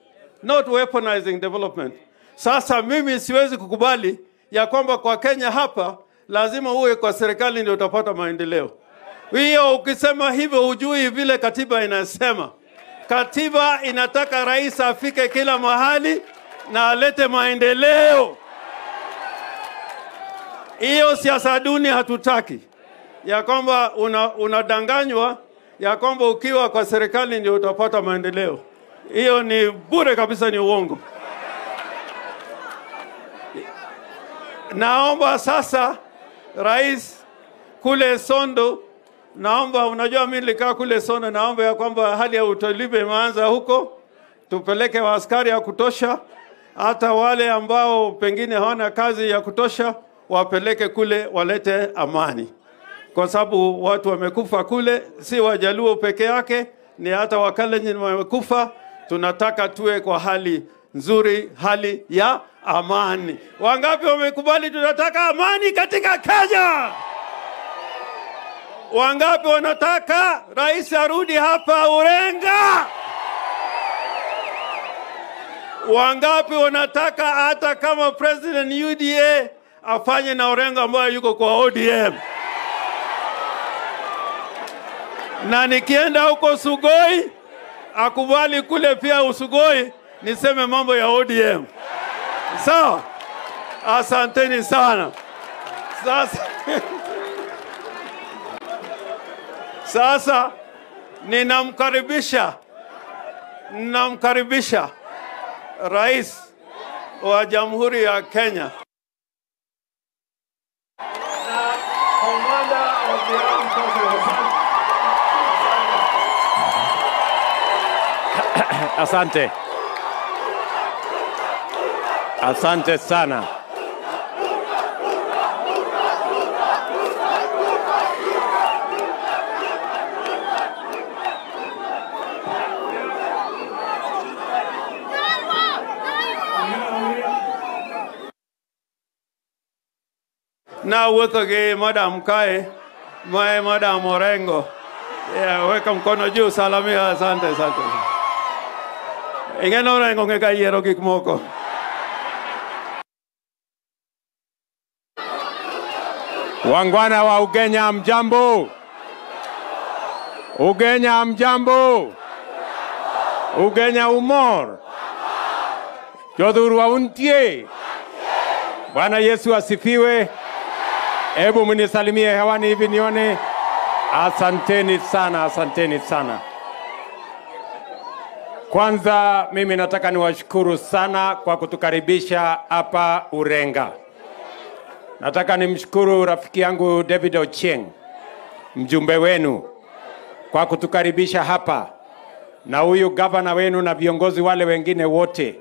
not weaponizing development. Sasa mimi siwezi kukubali ya kwamba kwa Kenya hapa lazima uwe kwa serikali ndio utapata maendeleo. Hiyo ukisema hivyo hujui vile katiba inasema. Katiba inataka rais afike kila mahali na alete maendeleo. Hiyo siasa duni hatutaki. Ya kwamba unadanganywa ya kwamba ukiwa kwa serikali ndio utapata maendeleo. Hiyo ni bure kabisa, ni uongo. Naomba sasa rais kule Sondo, naomba, unajua mimi nilikaa kule Sondo, naomba ya kwamba hali ya utulivu imeanza huko, tupeleke waaskari ya kutosha, hata wale ambao pengine hawana kazi ya kutosha wapeleke kule, walete amani. Kwa sababu watu wamekufa kule, si Wajaluo peke yake, ni hata Wakalenjin wamekufa. Tunataka tuwe kwa hali nzuri, hali ya amani. Wangapi wamekubali tunataka amani katika Kenya? Wangapi wanataka rais arudi hapa Urenga? Wangapi wanataka hata kama president UDA afanye na Urenga ambayo yuko kwa ODM? Na nikienda huko Sugoi, akubali kule pia Usugoi niseme mambo ya ODM. Sawa? Asanteni sana. Sasa ninamkaribisha rais wa Jamhuri ya Kenya. Asante. Asante sana. Na wuotho Madam Kae, Madam Orengo. Weka mkono juu, salamia, asante. Ingeno Orengo ngeka yiero gik moko. Wangwana wa Ugenya mjambo. Ugenya mjambo. Ugenya umor. Jodhurwa untie. Bwana Yesu asifiwe. Hebu mnisalimie hewani hivi nione. Asanteni sana, asanteni sana. Kwanza mimi nataka niwashukuru sana kwa kutukaribisha hapa Urenga. Nataka nimshukuru rafiki yangu David Ochieng, mjumbe wenu, kwa kutukaribisha hapa, na huyu gavana wenu na viongozi wale wengine wote.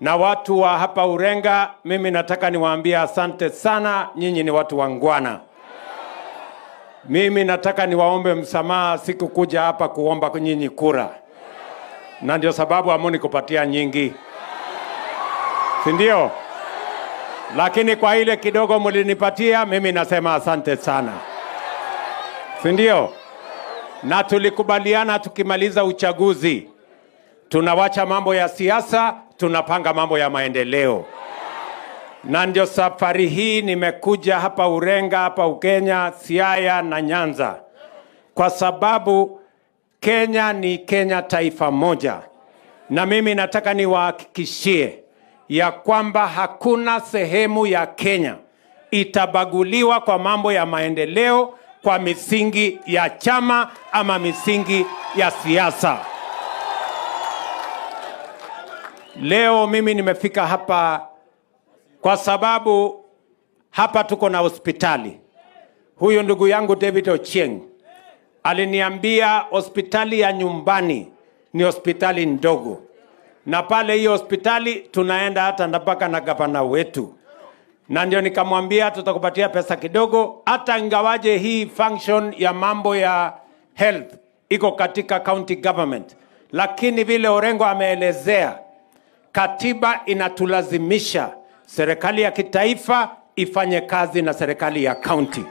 Na watu wa hapa Urenga, mimi nataka niwaambie asante sana, nyinyi ni watu wangwana. Mimi nataka niwaombe msamaha siku kuja hapa kuomba nyinyi kura. Na ndio sababu amoni kupatia nyingi. Si ndio? Lakini kwa ile kidogo mlinipatia, mimi nasema asante sana. Si ndio? Na tulikubaliana tukimaliza uchaguzi, tunawacha mambo ya siasa, tunapanga mambo ya maendeleo. Na ndio safari hii nimekuja hapa Urenga, hapa Ukenya, Siaya na Nyanza. Kwa sababu Kenya ni Kenya taifa moja. Na mimi nataka niwahakikishie ya kwamba hakuna sehemu ya Kenya itabaguliwa kwa mambo ya maendeleo kwa misingi ya chama ama misingi ya siasa. Leo mimi nimefika hapa kwa sababu hapa tuko na hospitali. Huyu ndugu yangu David Ochieng aliniambia hospitali ya nyumbani ni hospitali ndogo. Na pale hiyo hospitali tunaenda hata mpaka na gavana wetu. Na ndio nikamwambia tutakupatia pesa kidogo, hata ingawaje hii function ya mambo ya health iko katika county government. Lakini vile Orengo ameelezea, katiba inatulazimisha serikali ya kitaifa ifanye kazi na serikali ya county.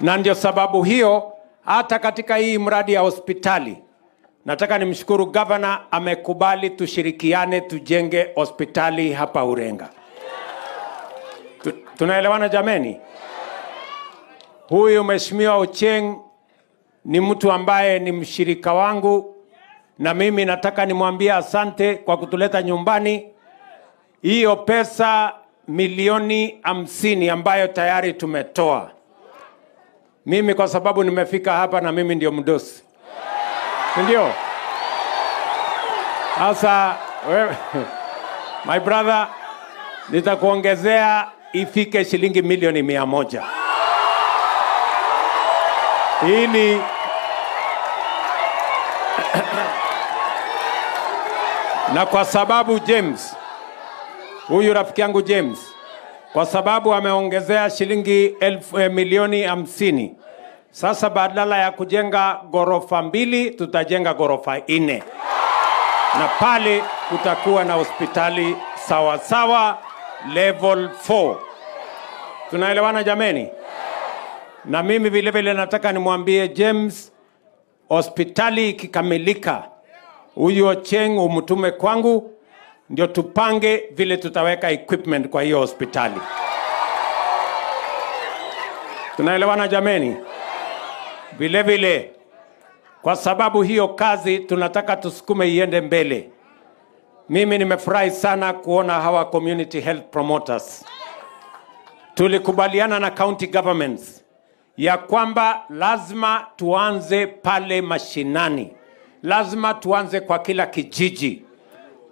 Na ndio sababu hiyo hata katika hii mradi ya hospitali nataka nimshukuru governor, amekubali tushirikiane tujenge hospitali hapa Urenga. Tunaelewana jameni? Huyu Mheshimiwa Ochieng ni mtu ambaye ni mshirika wangu, na mimi nataka nimwambie asante kwa kutuleta nyumbani. Hiyo pesa milioni 50 ambayo tayari tumetoa. Mimi kwa sababu nimefika hapa na mimi ndio mdosi. Ndio? Asa wewe my brother, nitakuongezea ifike shilingi milioni 100. Hili na kwa sababu James, huyu rafiki yangu James, kwa sababu ameongezea shilingi milioni 50. Sasa badala ya kujenga gorofa 2 tutajenga gorofa 4. Na pale kutakuwa na hospitali sawa sawa level 4. Tunaelewana jameni? Na mimi vile vile nataka nimwambie James, hospitali ikikamilika, huyu Ochieng umtume kwangu ndio tupange vile tutaweka equipment kwa hiyo hospitali. Tunaelewana jameni? Vile vile kwa sababu hiyo kazi tunataka tusukume iende mbele. Mimi nimefurahi sana kuona hawa community health promoters. Tulikubaliana na county governments ya kwamba lazima tuanze pale mashinani. Lazima tuanze kwa kila kijiji.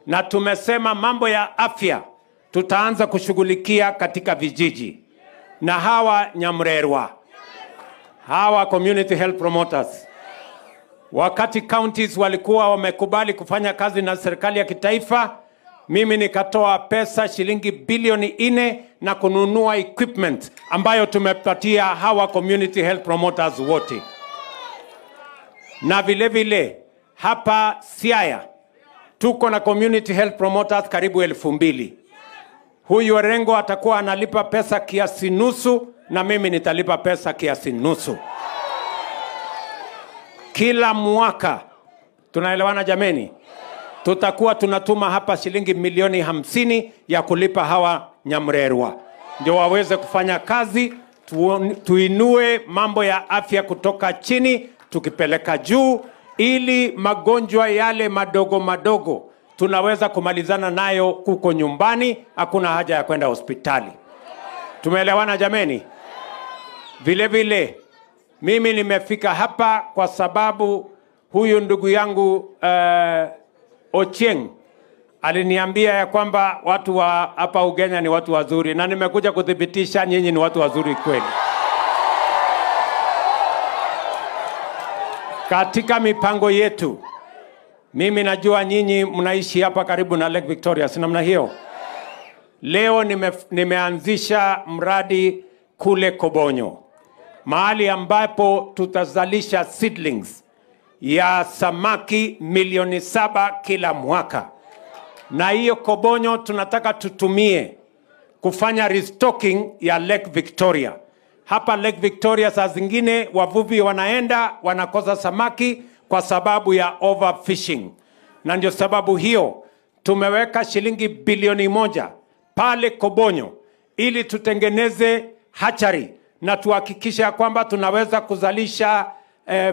Na tumesema mambo ya afya tutaanza kushughulikia katika vijiji. Na hawa Nyamrerwa, hawa community health promoters, wakati counties walikuwa wamekubali kufanya kazi na serikali ya kitaifa, mimi nikatoa pesa shilingi bilioni 4 na kununua equipment ambayo tumepatia hawa community health promoters wote. Na vile vile hapa Siaya tuko na community health promoters karibu 2,000. Huyu Orengo atakuwa analipa pesa kiasi nusu na mimi nitalipa pesa kiasi nusu. Kila mwaka, tunaelewana jameni, tutakuwa tunatuma hapa shilingi milioni 50 ya kulipa hawa Nyamrerwa. Ndio waweze kufanya kazi, tuinue mambo ya afya kutoka chini, tukipeleka juu, ili magonjwa yale madogo madogo tunaweza kumalizana nayo kuko nyumbani, hakuna haja ya kwenda hospitali. Tumeelewana jameni? Vile vile mimi nimefika hapa kwa sababu huyu ndugu yangu Ochieng aliniambia ya kwamba watu wa hapa Ugenya ni watu wazuri, na nimekuja kuthibitisha nyinyi ni watu wazuri kweli. Katika mipango yetu, mimi najua nyinyi mnaishi hapa karibu na Lake Victoria, si namna hiyo? Leo nimeanzisha mradi kule Kobonyo, mahali ambapo tutazalisha seedlings ya samaki milioni 7 kila mwaka. Na hiyo Kobonyo tunataka tutumie kufanya restocking ya Lake Victoria. Hapa Lake Victoria saa zingine wavuvi wanaenda wanakosa samaki kwa sababu ya overfishing. Na ndio sababu hiyo tumeweka shilingi bilioni 1 pale Kobonyo ili tutengeneze hatchery na tuhakikishe kwamba tunaweza kuzalisha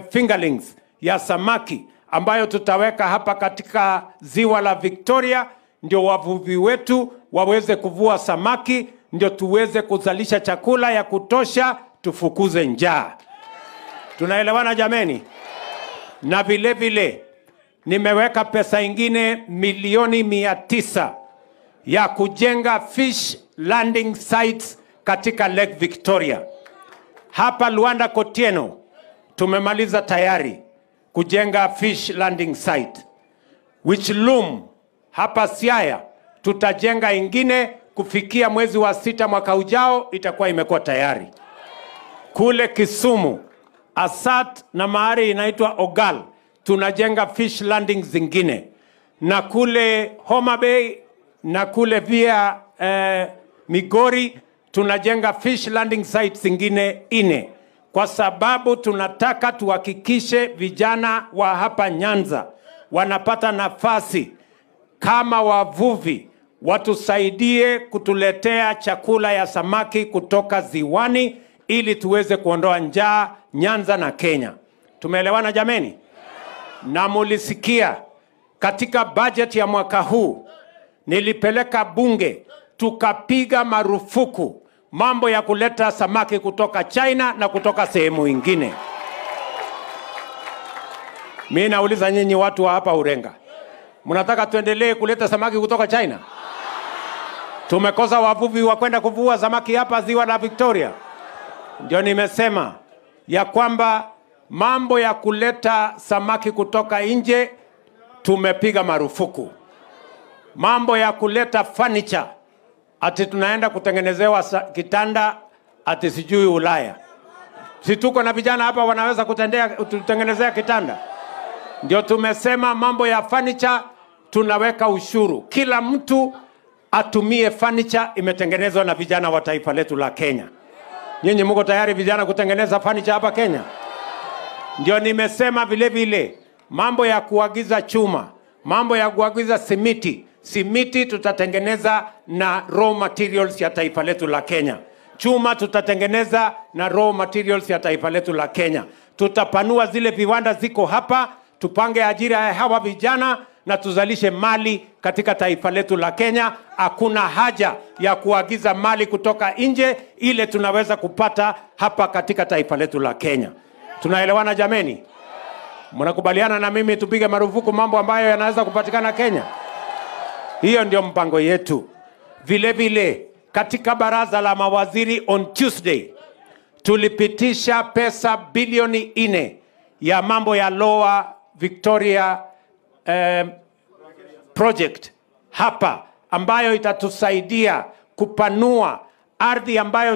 fingerlings ya samaki ambayo tutaweka hapa katika ziwa la Victoria, ndio wavuvi wetu waweze kuvua samaki, ndio tuweze kuzalisha chakula ya kutosha, tufukuze njaa. Tunaelewana jameni? Na vile vile nimeweka pesa ingine milioni 900 ya kujenga fish landing sites katika Lake Victoria. Hapa Luanda Kotieno tumemaliza tayari kujenga fish landing site. Wichilum hapa Siaya tutajenga ingine kufikia mwezi wa 6 mwaka ujao, itakuwa imekuwa tayari. Kule Kisumu, Asat na mahali inaitwa Ogal tunajenga fish landing zingine. Na kule Homa Bay na kule via Migori tunajenga fish landing sites zingine 4. Kwa sababu tunataka tuhakikishe vijana wa hapa Nyanza wanapata nafasi kama wavuvi, watusaidie kutuletea chakula ya samaki kutoka ziwani ili tuweze kuondoa njaa Nyanza na Kenya. Tumeelewana jameni? Na mulisikia katika budget ya mwaka huu nilipeleka bunge tukapiga marufuku mambo ya kuleta samaki kutoka China na kutoka sehemu ingine. Mimi nauliza nyinyi watu wa hapa Urenga, mnataka tuendelee kuleta samaki kutoka China? Tumekosa wavuvi wa kwenda kuvua samaki hapa ziwa la Victoria. Ndio nimesema ya kwamba mambo ya kuleta samaki kutoka nje tumepiga marufuku. Mambo ya kuleta furniture, ati tunaenda kutengenezewa kitanda ati sijui Ulaya. Si tuko na vijana hapa wanaweza kutengenezea kitanda? Ndio tumesema mambo ya furniture tunaweka ushuru. Kila mtu atumie furniture imetengenezwa na vijana wa taifa letu la Kenya. Nyinyi mko tayari vijana kutengeneza furniture hapa Kenya? Ndio nimesema vile vile mambo ya kuagiza chuma, mambo ya kuagiza simiti tutatengeneza na raw materials ya taifa letu la Kenya. Chuma tutatengeneza na raw materials ya taifa letu la Kenya. Tutapanua zile viwanda ziko hapa, tupange ajira ya hawa vijana na tuzalishe mali katika taifa letu la Kenya. Hakuna haja ya kuagiza mali kutoka nje, ile tunaweza kupata hapa katika taifa letu la Kenya. Tunaelewana jameni? Mnakubaliana na mimi tupige marufuku mambo ambayo yanaweza kupatikana Kenya? Hiyo ndio mpango yetu. Vile vile katika baraza la mawaziri on Tuesday tulipitisha pesa bilioni 4 ya mambo ya Lower Victoria project hapa, ambayo itatusaidia kupanua ardhi ambayo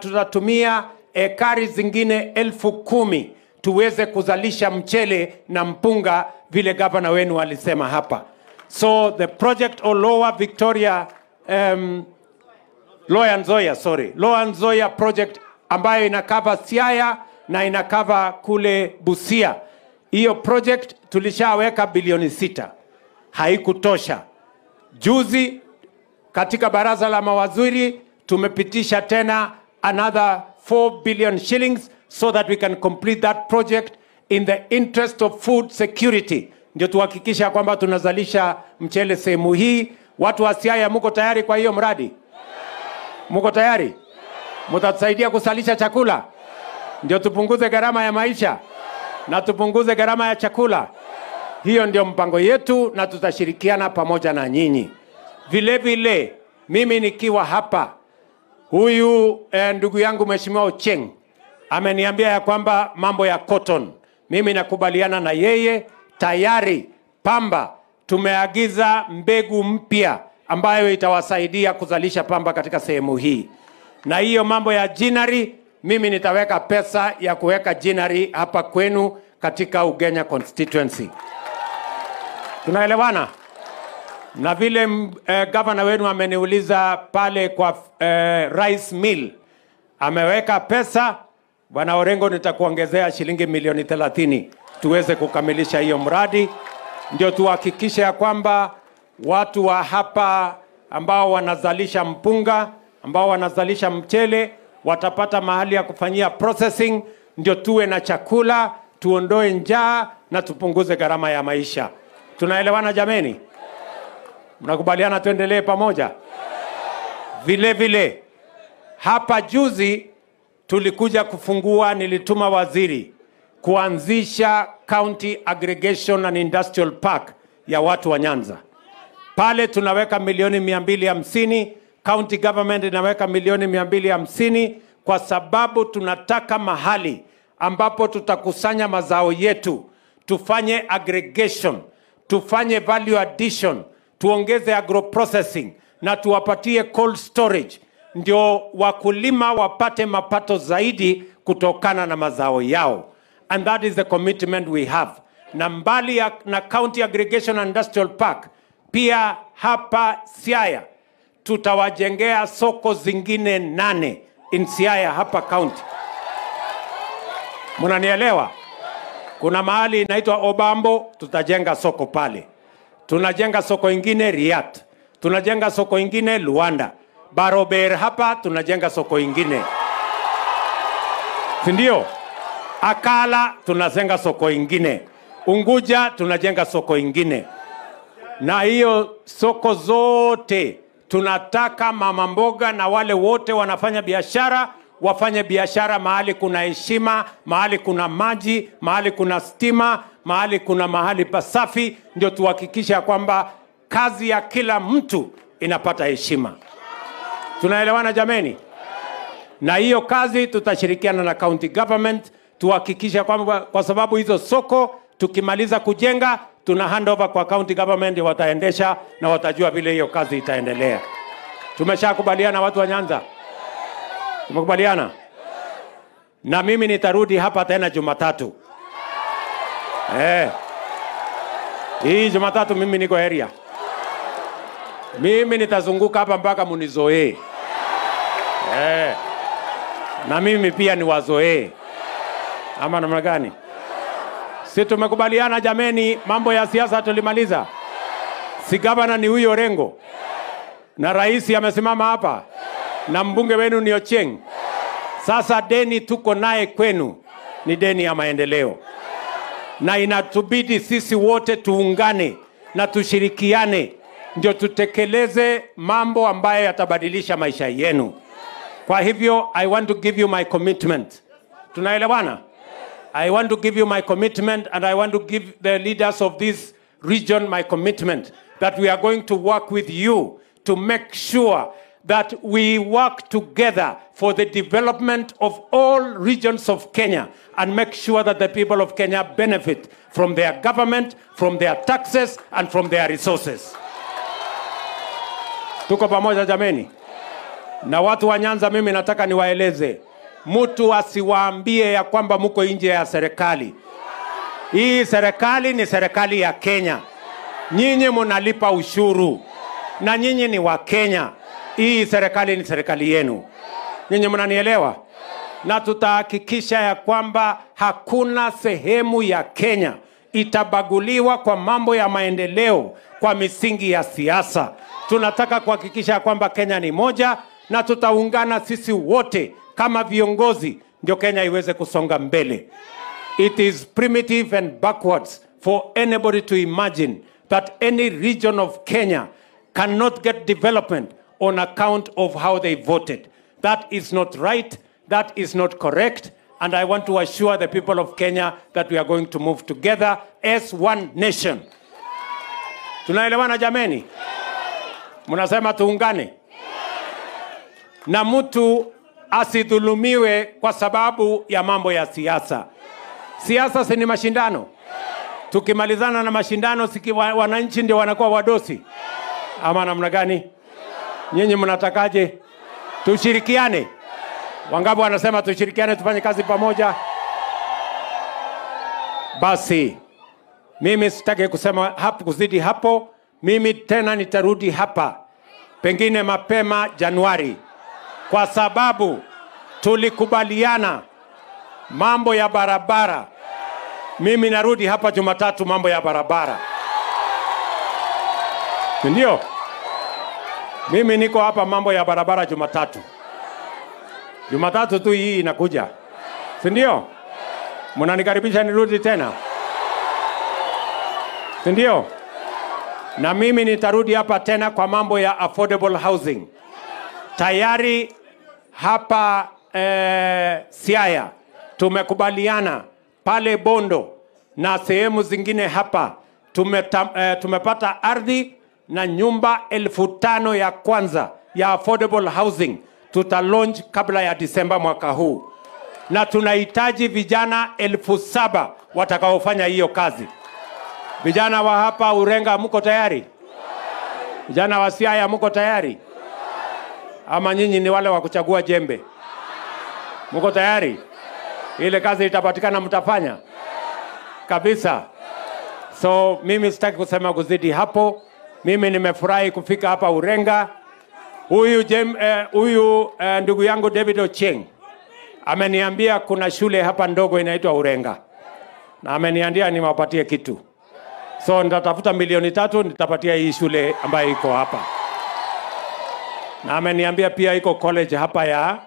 tutatumia ekari zingine 10,000 tuweze kuzalisha mchele na mpunga vile gavana wenu alisema hapa. So the project of Lower Victoria Lower Nzoia project ambayo inakava Siaya na inakava kule Busia. Hiyo project tulishaweka bilioni 6. Haikutosha. Juzi katika baraza la mawaziri tumepitisha tena another 4 billion shillings so that we can complete that project in the interest of food security ndio tuhakikisha kwamba tunazalisha mchele sehemu hii. Watu wa Siaya, mko tayari kwa hiyo mradi? Mko tayari? Mtatusaidia kusalisha chakula ndio tupunguze gharama ya maisha na tupunguze gharama ya chakula. Hiyo ndio mpango yetu na tutashirikiana pamoja na nyinyi. Vile vile mimi nikiwa hapa, huyu ndugu yangu Mheshimiwa Ocheng ameniambia ya kwamba mambo ya cotton, mimi nakubaliana na yeye. Tayari pamba tumeagiza mbegu mpya ambayo itawasaidia kuzalisha pamba katika sehemu hii. Na hiyo mambo ya jinari, mimi nitaweka pesa ya kuweka jinari hapa kwenu katika Ugenya constituency. Tunaelewana? Na vile governor wenu ameniuliza pale kwa rice mill, ameweka pesa. Bwana Orengo, nitakuongezea shilingi milioni 30 tuweze kukamilisha hiyo mradi, ndio tuhakikishe ya kwamba watu wa hapa ambao wanazalisha mpunga, ambao wanazalisha mchele, watapata mahali ya kufanyia processing, ndio tuwe na chakula, tuondoe njaa na tupunguze gharama ya maisha. Tunaelewana jameni? Mnakubaliana tuendelee pamoja? Vile vile hapa juzi tulikuja kufungua, nilituma waziri kuanzisha County Aggregation and Industrial Park ya watu wa Nyanza. Pale tunaweka milioni 250, county government inaweka milioni 250, kwa sababu tunataka mahali ambapo tutakusanya mazao yetu, tufanye aggregation, tufanye value addition, tuongeze agroprocessing na tuwapatie cold storage, ndio wakulima wapate mapato zaidi kutokana na mazao yao. And that is the commitment we have. Na mbali na County Aggregation and Industrial Park, pia hapa Siaya tutawajengea soko zingine 8 in Siaya hapa county. Mnanielewa? Kuna mahali inaitwa Obambo, tutajenga soko pale. Tunajenga soko ingine Riat. Tunajenga soko ingine Luanda. Barober hapa tunajenga soko ingine. Sindio? Akala tunajenga soko ingine. Unguja tunajenga soko ingine. Na hiyo soko zote tunataka mama mboga na wale wote wanafanya biashara wafanye biashara mahali kuna heshima, mahali kuna maji, mahali kuna stima, mahali kuna mahali pasafi, ndio tuhakikisha kwamba kazi ya kila mtu inapata heshima. Tunaelewana jameni? Na hiyo kazi tutashirikiana na county government tuhakikisha kwamba, kwa sababu hizo soko tukimaliza kujenga tuna handover kwa county government, wataendesha na watajua vile hiyo kazi itaendelea. Tumeshakubaliana watu wa Nyanza? Tumekubaliana? Na mimi nitarudi hapa tena Jumatatu. Hii Jumatatu mimi niko area. Mimi nitazunguka hapa mpaka munizoee. Na mimi pia ni wazoee. Ama namna gani? Si tumekubaliana jameni, mambo ya siasa tulimaliza. Si gavana ni huyo Orengo. Na rais amesimama hapa. Na mbunge wenu ni Ocheng. Sasa deni tuko naye kwenu ni deni ya maendeleo. Na inatubidi sisi wote tuungane na tushirikiane ndio tutekeleze mambo ambayo yatabadilisha maisha yenu. Kwa hivyo I want to give you my commitment. Tunaelewana? I want to give you my commitment, and I want to give the leaders of this region my commitment that we are going to work with you to make sure that we work together for the development of all regions of Kenya and make sure that the people of Kenya benefit from their government, from their taxes, and from their resources. Tuko pamoja jameni? Na watu wa Nyanza, mimi nataka niwaeleze, mtu asiwaambie ya kwamba mko nje ya serikali. Hii serikali ni serikali ya Kenya. Nyinyi mnalipa ushuru na nyinyi ni wa Kenya. Hii serikali ni serikali yenu. Nyinyi mnanielewa? Na tutahakikisha ya kwamba hakuna sehemu ya Kenya itabaguliwa kwa mambo ya maendeleo kwa misingi ya siasa. Tunataka kuhakikisha kwamba Kenya ni moja, na tutaungana sisi wote kama viongozi ndio Kenya iweze kusonga mbele. It is primitive and backwards for anybody to imagine that any region of Kenya cannot get development on account of how they voted. That is not right, that is not correct, and I want to assure the people of Kenya that we are going to move together as one nation. Tunaelewana jameni? Munasema tuungane? Na mtu asidhulumiwe kwa sababu ya mambo ya siasa. Siasa si ni mashindano. Tukimalizana na mashindano wananchi ndio wanakuwa wadosi. Ama namna gani? Nyinyi mnatakaje? Tushirikiane. Wangapi wanasema tushirikiane tufanye kazi pamoja? Basi mimi sitaki kusema hapo kuzidi hapo. Mimi tena nitarudi hapa pengine mapema Januari, kwa sababu tulikubaliana mambo ya barabara. Mimi narudi hapa Jumatatu mambo ya barabara. Ndio? Mimi niko hapa mambo ya barabara Jumatatu. Jumatatu tu hii inakuja. Si ndio? Mnanikaribisha nirudi tena? Si ndio? Na mimi nitarudi hapa tena kwa mambo ya affordable housing. Tayari hapa Siaya tumekubaliana pale Bondo na sehemu zingine hapa tumepata ardhi na nyumba 5,000 ya kwanza ya affordable housing tuta launch kabla ya Disemba mwaka huu, na tunahitaji vijana 7,000 watakaofanya hiyo kazi. Vijana wa hapa Urenga mko tayari? Vijana wa Siaya mko tayari? Ama nyinyi ni wale wa kuchagua jembe? Mko tayari? Ile kazi itapatikana mtafanya? Kabisa. So mimi sitaki kusema kuzidi hapo. Mimi nimefurahi kufika hapa Urenga. Huyu ndugu yangu David Ocheng ameniambia kuna shule hapa ndogo inaitwa Urenga. Na ameniambia niwapatie kitu. So nitatafuta 3 nitapatia hii shule ambayo iko hapa. Na ameniambia pia iko college hapa ya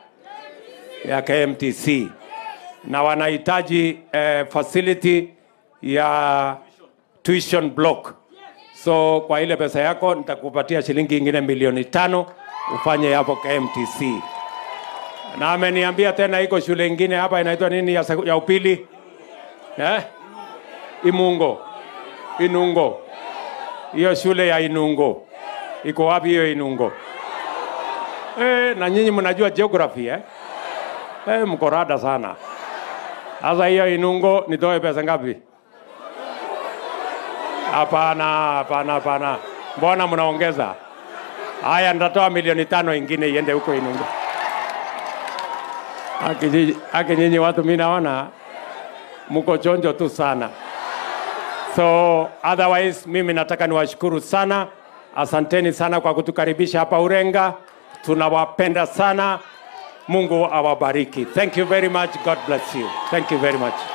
KMTC. Na wanahitaji facility ya tuition block. So kwa ile pesa yako nitakupatia shilingi ingine 5 ufanye hapo KMTC. Na ameniambia tena iko shule ingine hapa inaitwa nini ya upili? Inungo. Hiyo shule ya Inungo. Iko wapi hiyo Inungo? Na nyinyi mnajua geography mko rada sana. Sasa hiyo Inungo nitoe pesa ngapi? Hapana. Mbona mnaongeza? Haya nitatoa 5 ingine iende huko Inungo. Haki nyinyi watu mimi naona mko chonjo tu sana. So otherwise mimi nataka niwashukuru sana. Asanteni sana kwa kutukaribisha hapa Urenga. Tunawapenda sana. Mungu awabariki. Thank you very much. God bless you. Thank you very much.